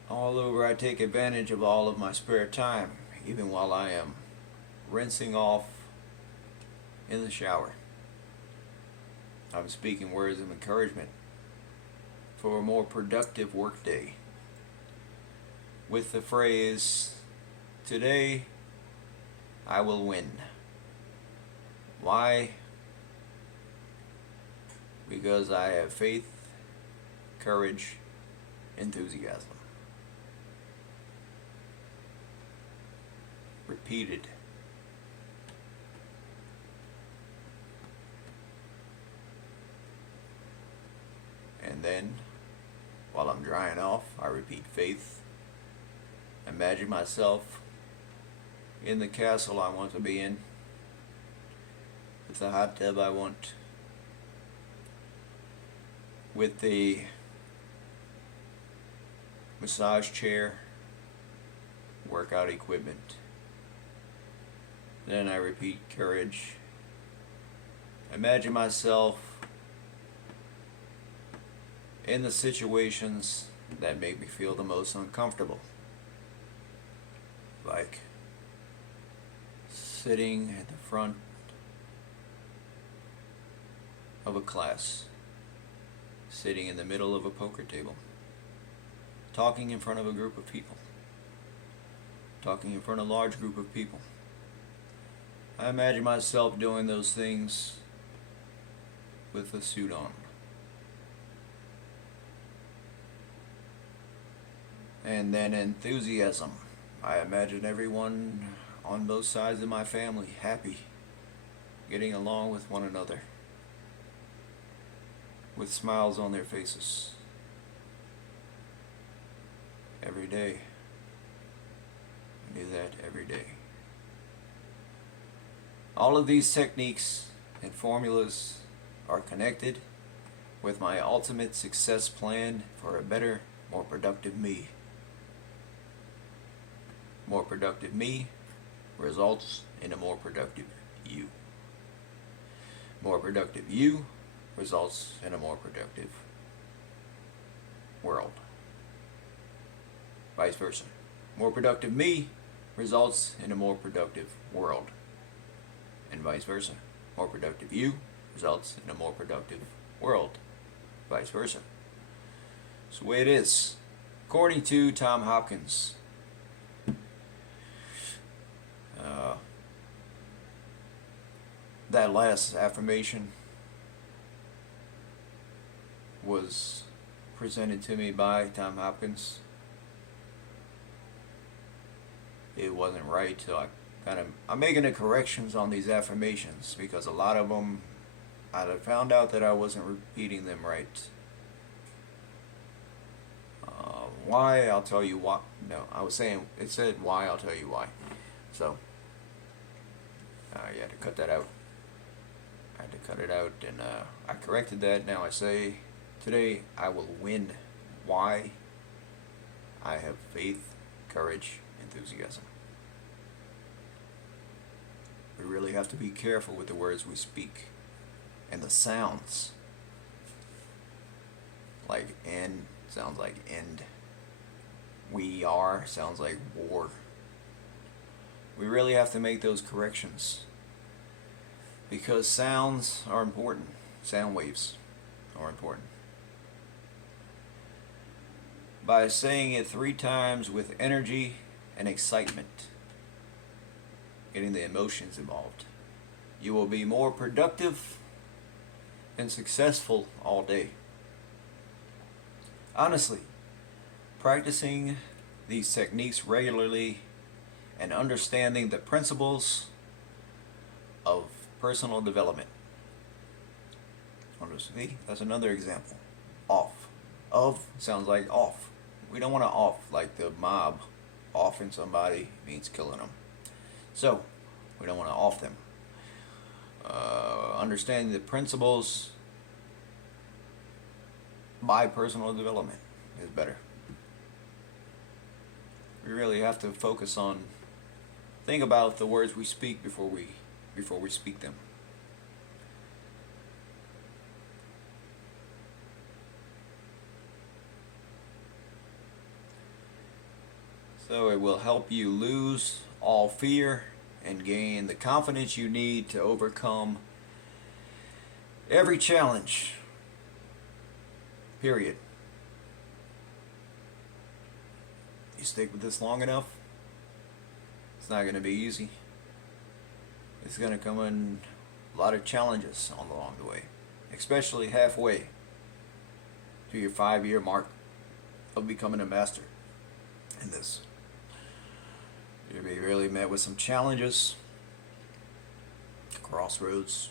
All over, I take advantage of all of my spare time, even while I am rinsing off in the shower. I'm speaking words of encouragement for a more productive workday with the phrase, today I will win. Why? Because I have faith, courage, enthusiasm. Repeated. And then, while I'm drying off, I repeat faith. Imagine myself in the castle I want to be in, with the hot tub I want, with the massage chair, workout equipment. Then I repeat courage. Imagine myself in the situations that make me feel the most uncomfortable, like sitting at the front of a class, sitting in the middle of a poker table, talking in front of a group of people, talking in front of a large group of people. I imagine myself doing those things with a suit on. And then enthusiasm. I imagine everyone on both sides of my family happy, getting along with one another, with smiles on their faces. Every day. I do that every day. All of these techniques and formulas are connected with my ultimate success plan for a better, more productive me. More productive me results in a more productive you. More productive you results in a more productive world. Vice versa. More productive me results in a more productive world. And vice versa. More productive you results in a more productive world. Vice versa. It's the way it is. According to Tom Hopkins, that last affirmation was presented to me by Tom Hopkins. It wasn't right, so I'm making the corrections on these affirmations because a lot of them I found out that I wasn't repeating them right. Why? I'll tell you why. No, I was saying it said why. I'll tell you why. So you had to cut that out. I had to cut it out, and I corrected that. Now I say today I will win. Why? I have faith, courage, enthusiasm. We really have to be careful with the words we speak and the sounds. Like end sounds like end. We are sounds like war. We really have to make those corrections because sounds are important. Sound waves are important. By saying it 3 times with energy and excitement, getting the emotions involved, you will be more productive and successful all day. Honestly, practicing these techniques regularly and understanding the principles of personal development. See, that's another example. Off. Of sounds like off. We don't want to off like the mob. Offing somebody means killing them. So, we don't want to off them. Understanding the principles by personal development is better. We really have to focus on, think about the words we speak before we speak them. So it will help you lose all fear and gain the confidence you need to overcome every challenge. Period. You stick with this long enough, it's not going to be easy. It's going to come in a lot of challenges along the way, especially halfway to your 5-year mark of becoming a master in this. You'll be really met with some challenges, crossroads.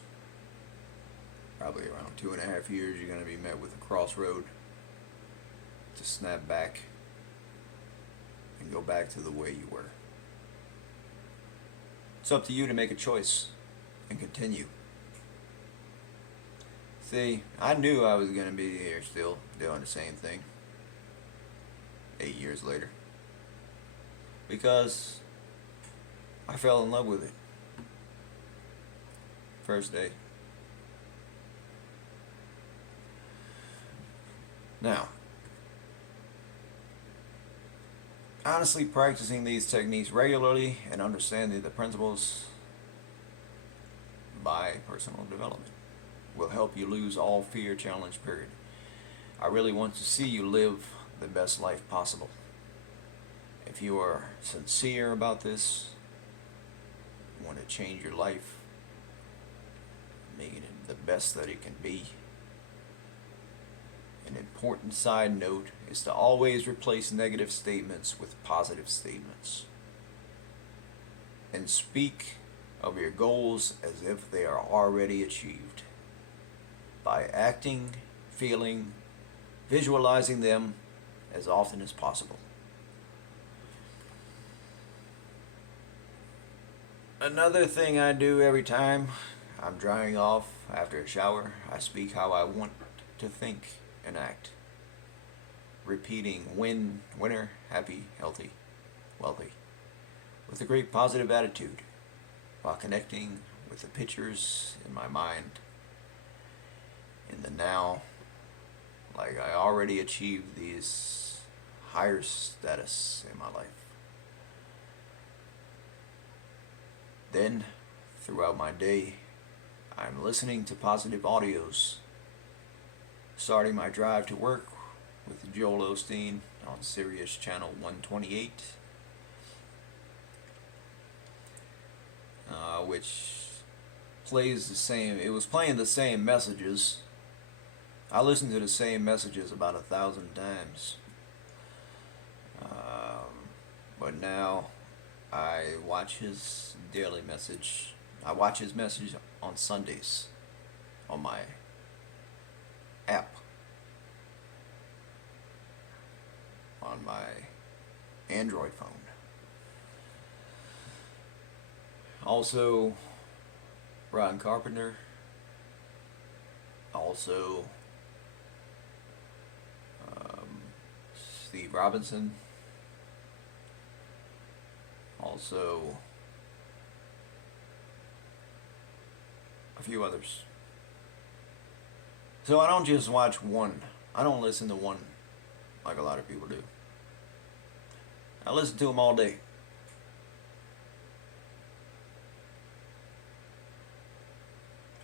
Probably around 2.5 years you're going to be met with a crossroad to snap back and go back to the way you were. It's up to you to make a choice and continue. See, I knew I was going to be here still doing the same thing 8 years later because I fell in love with it. First day. Now, honestly, practicing these techniques regularly and understanding the principles by personal development will help you lose all fear, challenge, period. I really want to see you live the best life possible. If you are sincere about this, you want to change your life, making it the best that it can be. An important side note is to always replace negative statements with positive statements. and speak of your goals as if they are already achieved by acting, feeling, visualizing them as often as possible. Another thing I do every time I'm drying off after a shower, I speak how I want to think and act, repeating winner, happy, healthy, wealthy, with a great positive attitude, while connecting with the pictures in my mind in the now, like I already achieved these higher status in my life. Then, throughout my day, I'm listening to positive audios, starting my drive to work with Joel Osteen on Sirius Channel 128, which plays the same, it was playing the same messages. I listened to the same messages about 1,000 times. But now I watch his daily message. I watch his message on Sundays on my app, on my Android phone. Also, Ron Carpenter. Also, Steve Robinson. Also, a few others. So I don't just watch one. I don't listen to one like a lot of people do. I listen to them all day.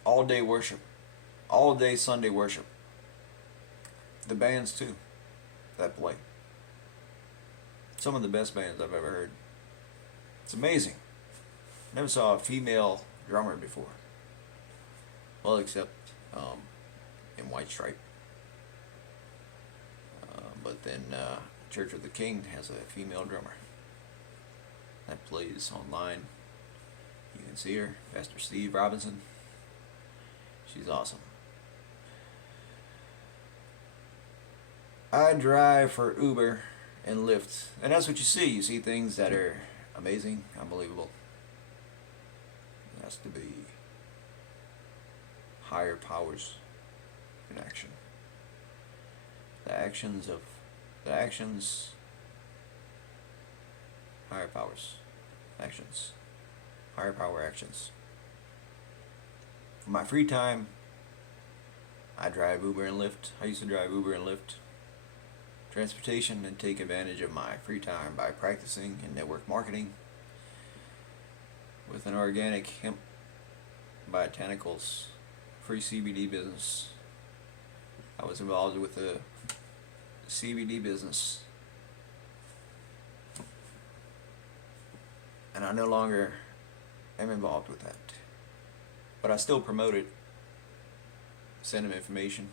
All day worship. All day Sunday worship. The bands too that play. Some of the best bands I've ever heard. It's amazing. Never saw a female drummer before. Well, except in White Stripe. But then Church of the King has a female drummer that plays online. You can see her, Pastor Steve Robinson. She's awesome. I drive for Uber and Lyft, and that's what you see. You see things that are amazing, unbelievable. It has to be higher powers in action. Higher powers, actions, higher power actions. For my free time, I drive Uber and Lyft. I used to drive Uber and Lyft transportation and take advantage of my free time by practicing in network marketing with an organic hemp botanicals free CBD business. I was involved with the CBD business, and I no longer am involved with that, but I still promote it, send them information,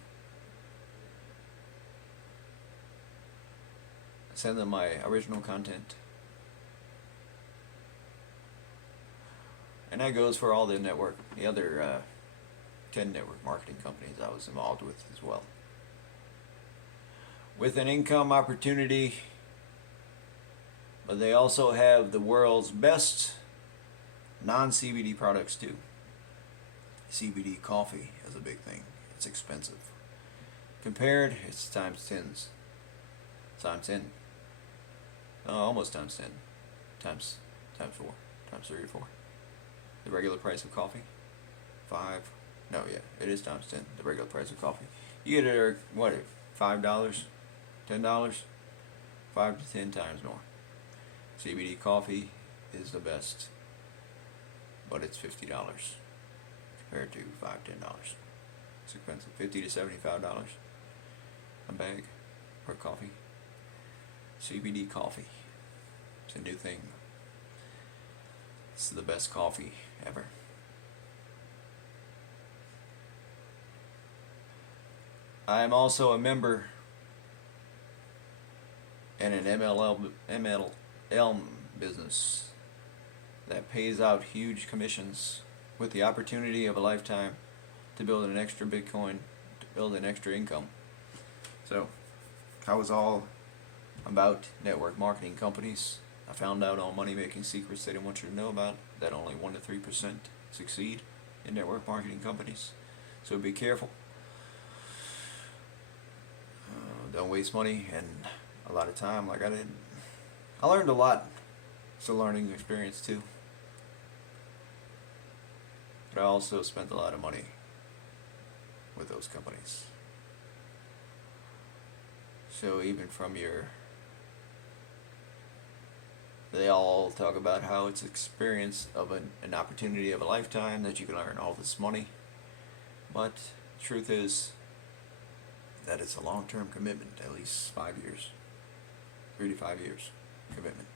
send them my original content, and that goes for all the other 10 network marketing companies I was involved with as well. With an income opportunity, but they also have the world's best non-CBD products too. CBD coffee is a big thing. It's expensive. Compared, it's times 10s. Times 10. Almost times 10. Times 4. Times 3 or 4. The regular price of coffee? 5. No, yeah, it is times 10. The regular price of coffee. You get it, what, $5? $10? 5 to 10 times more. CBD coffee is the best, but it's $50 compared to $5-10. It's expensive. $50 to $75 a bag for coffee. CBD coffee. It's a new thing. It's the best coffee ever. I am also a member in an MLM business that pays out huge commissions with the opportunity of a lifetime to build an extra Bitcoin, to build an extra income. So I was all about network marketing companies. I found out all money-making secrets they didn't want you to know about, that only 1 to 3% succeed in network marketing companies. So be careful. Don't waste money and a lot of time like I did. I learned a lot. It's a learning experience too. But I also spent a lot of money with those companies. So even from they all talk about how it's experience of an opportunity of a lifetime, that you can earn all this money. But the truth is that it's a long-term commitment, at least 5 years, 3 to 5 years commitment.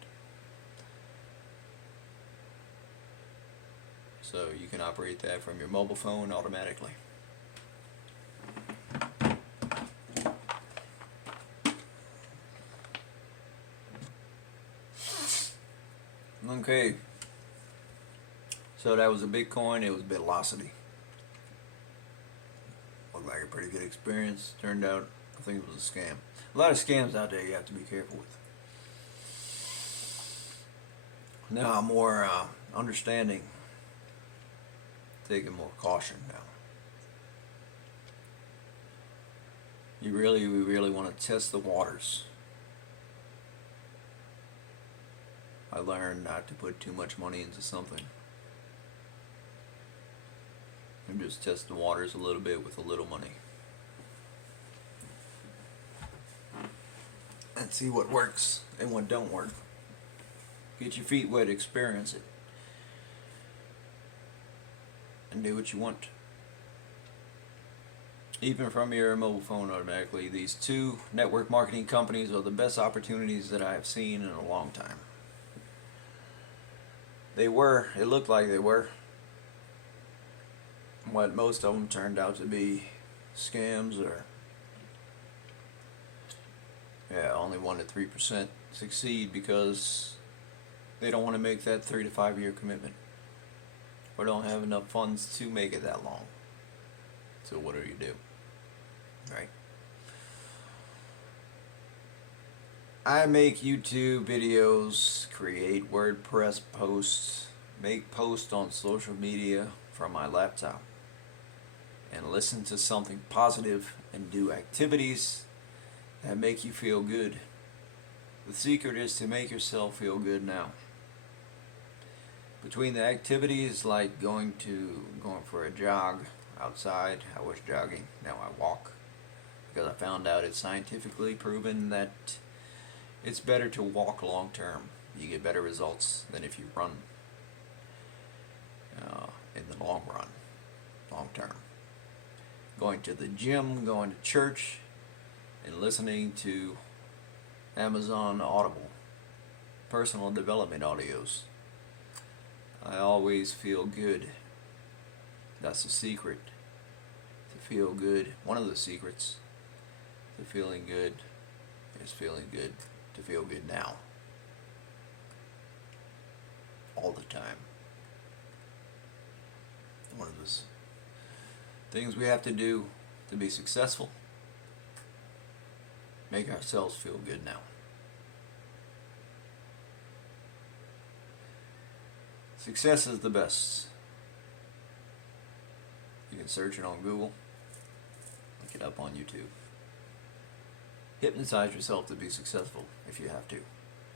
So you can operate that from your mobile phone automatically. Okay, so that was a Bitcoin. It was Bitlocity. Looked like a pretty good experience. Turned out, I think it was a scam. A lot of scams out there you have to be careful with. Now I'm more understanding, taking more caution now. We really want to test the waters. I learned not to put too much money into something. And just test the waters a little bit with a little money. And see what works and what don't work. Get your feet wet, experience it. And do what you want. Even from your mobile phone automatically. These 2 network marketing companies are the best opportunities that I have seen in a long time. It looked like they were. What most of them turned out to be scams, or only 1 to 3% succeed because they don't want to make that 3 to 5 year commitment, or don't have enough funds to make it that long. So what do you do? Right? I make YouTube videos, create WordPress posts, make posts on social media from my laptop, and listen to something positive and do activities that make you feel good. The secret is to make yourself feel good now. Between the activities like going for a jog outside, I was jogging, now I walk, because I found out it's scientifically proven that it's better to walk long term. You get better results than if you run in the long run, long term. Going to the gym, going to church, and listening to Amazon Audible, personal development audios. I always feel good. That's the secret. To feel good. One of the secrets to feeling good is feeling good. To feel good now. All the time. One of those things we have to do to be successful. Make ourselves feel good now. Success is the best. You can search it on Google. Look it up on YouTube. Hypnotize yourself to be successful if you have to.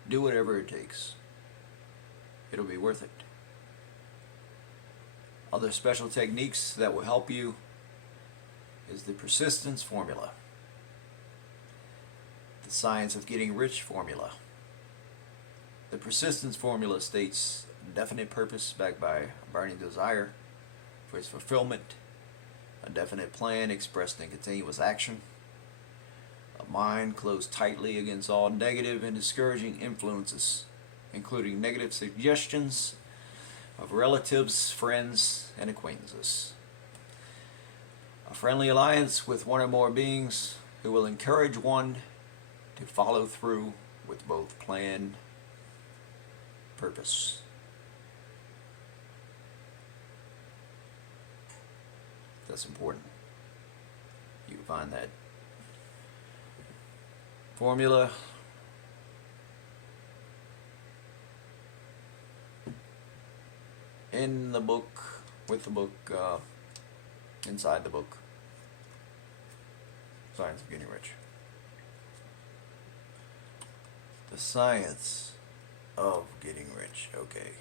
Do whatever it takes. It'll be worth it. Other special techniques that will help you is the persistence formula, the science of getting rich formula. The persistence formula states a definite purpose backed by a burning desire for its fulfillment, a definite plan expressed in continuous action, a mind closed tightly against all negative and discouraging influences, including negative suggestions of relatives, friends, and acquaintances. A friendly alliance with one or more beings who will encourage one to follow through with both plan, purpose, That's important. You can find that formula in the book, with the book, inside the book, Science of Getting Rich. The Science of Getting Rich. Okay.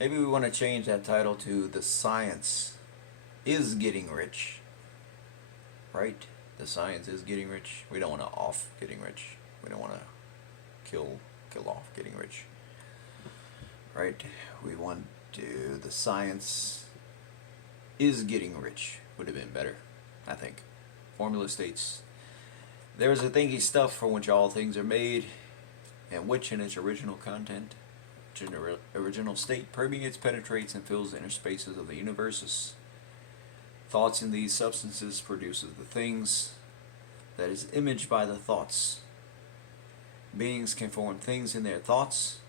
Maybe we want to change that title to The Science is Getting Rich. Right? The science is getting rich. We don't want to off getting rich. We don't want to kill off getting rich. Right? We want to, the science is getting rich would have been better, I think. Formula states, there is a thinking stuff from which all things are made, and which in its original content, original state, permeates, penetrates, and fills the inner spaces of the universes. Thoughts in these substances produces the things that is imaged by the thoughts. Beings can form things in their thoughts,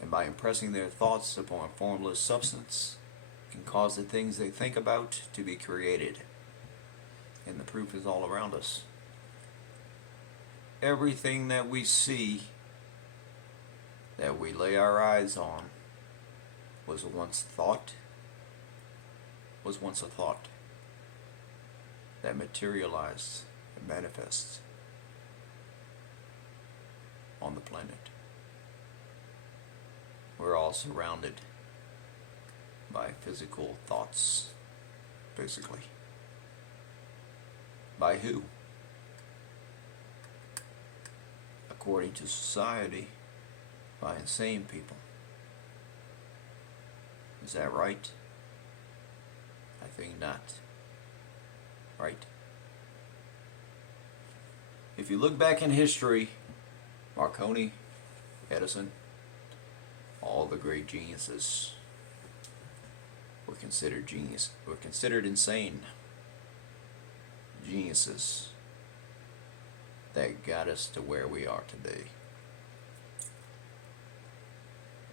and by impressing their thoughts upon a formless substance, can cause the things they think about to be created. And the proof is all around us. Everything that we see, that we lay our eyes on, was once a thought, that materialized and manifests on the planet. We're all surrounded by physical thoughts, basically. By who? According to society, by insane people. Is that right? I think not. Right? If you look back in history, Marconi, Edison, all the great geniuses were considered insane geniuses that got us to where we are today.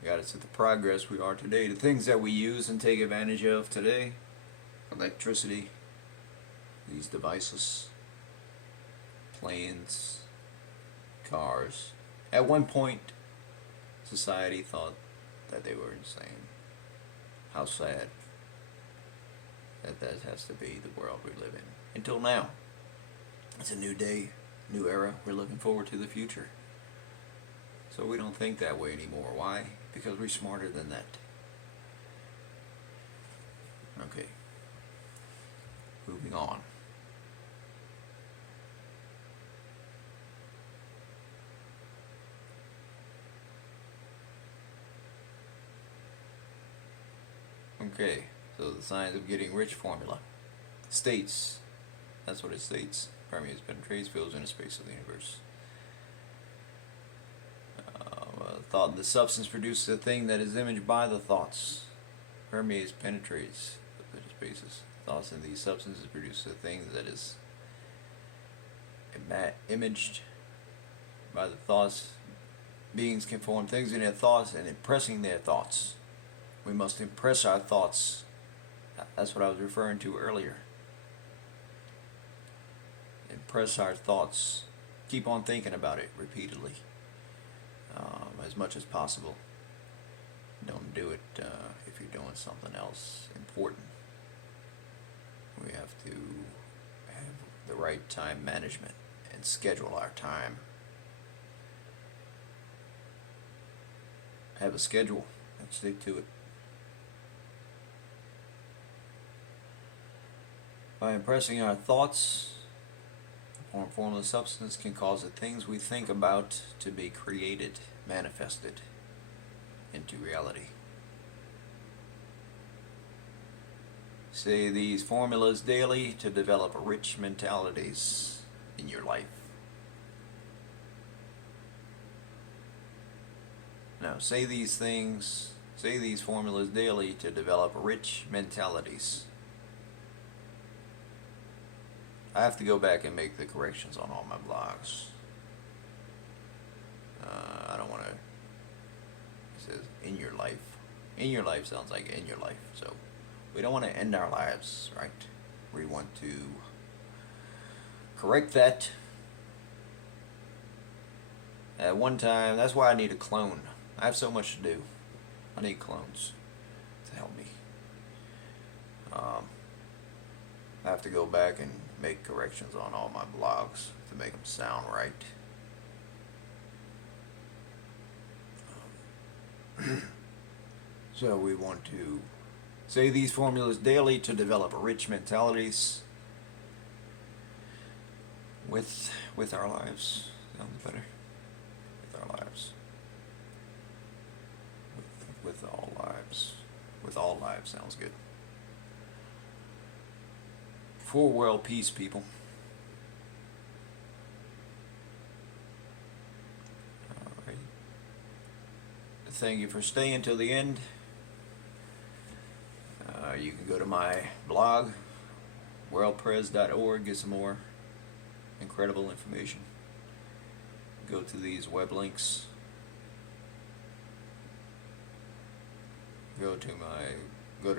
Got us to the progress we are today. The things that we use and take advantage of today, electricity, these devices, planes, cars. At one point, society thought that they were insane. How sad that has to be the world we live in. Until now. It's a new day, new era. We're looking forward to the future. So we don't think that way anymore. Why? Because we're smarter than that. Okay. Moving on. Okay, so the Science of Getting Rich formula states, that's what it states, permeates, penetrates, fills in the space of the universe. Thought, the substance produces a thing that is imaged by the thoughts. Permeates, penetrates the spaces. Thoughts in these substances produce a thing that is imaged by the thoughts. Beings can form things in their thoughts and impressing their thoughts. We must impress our thoughts. That's what I was referring to earlier. Impress our thoughts. Keep on thinking about it repeatedly. As much as possible. Don't do it if you're doing something else important. We have to have the right time management and schedule our time. Have a schedule and stick to it. By impressing our thoughts upon formless substance can cause the things we think about to be created, manifested into reality. Say these formulas daily to develop rich mentalities in your life. Now, say these formulas daily to develop rich mentalities. I have to go back and make the corrections on all my blogs. I don't want to. It says in your life. In your life sounds like in your life. So we don't want to end our lives, right? We want to correct that. At one time, that's why I need a clone. I have so much to do. I need clones to help me. I have to go back and make corrections on all my blogs to make them sound right. So we want to say these formulas daily to develop rich mentalities with our lives. Sounds better. With our lives. With all lives. With all lives sounds good. For world peace, people. Alright. Thank you for staying till the end. You can go to my blog, worldprez.org, get some more incredible information. Go to these web links. Go to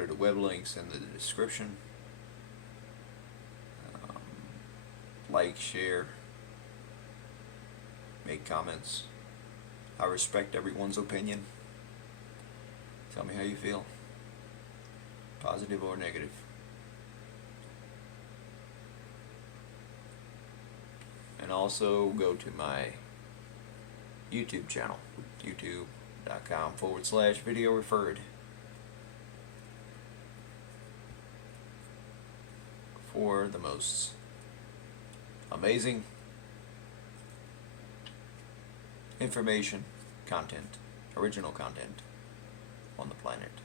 the web links in the description. Like, share, make comments. I respect everyone's opinion. Tell me how you feel, positive or negative. And also go to my YouTube channel, youtube.com/video referred, for the most amazing information, content, original content on the planet.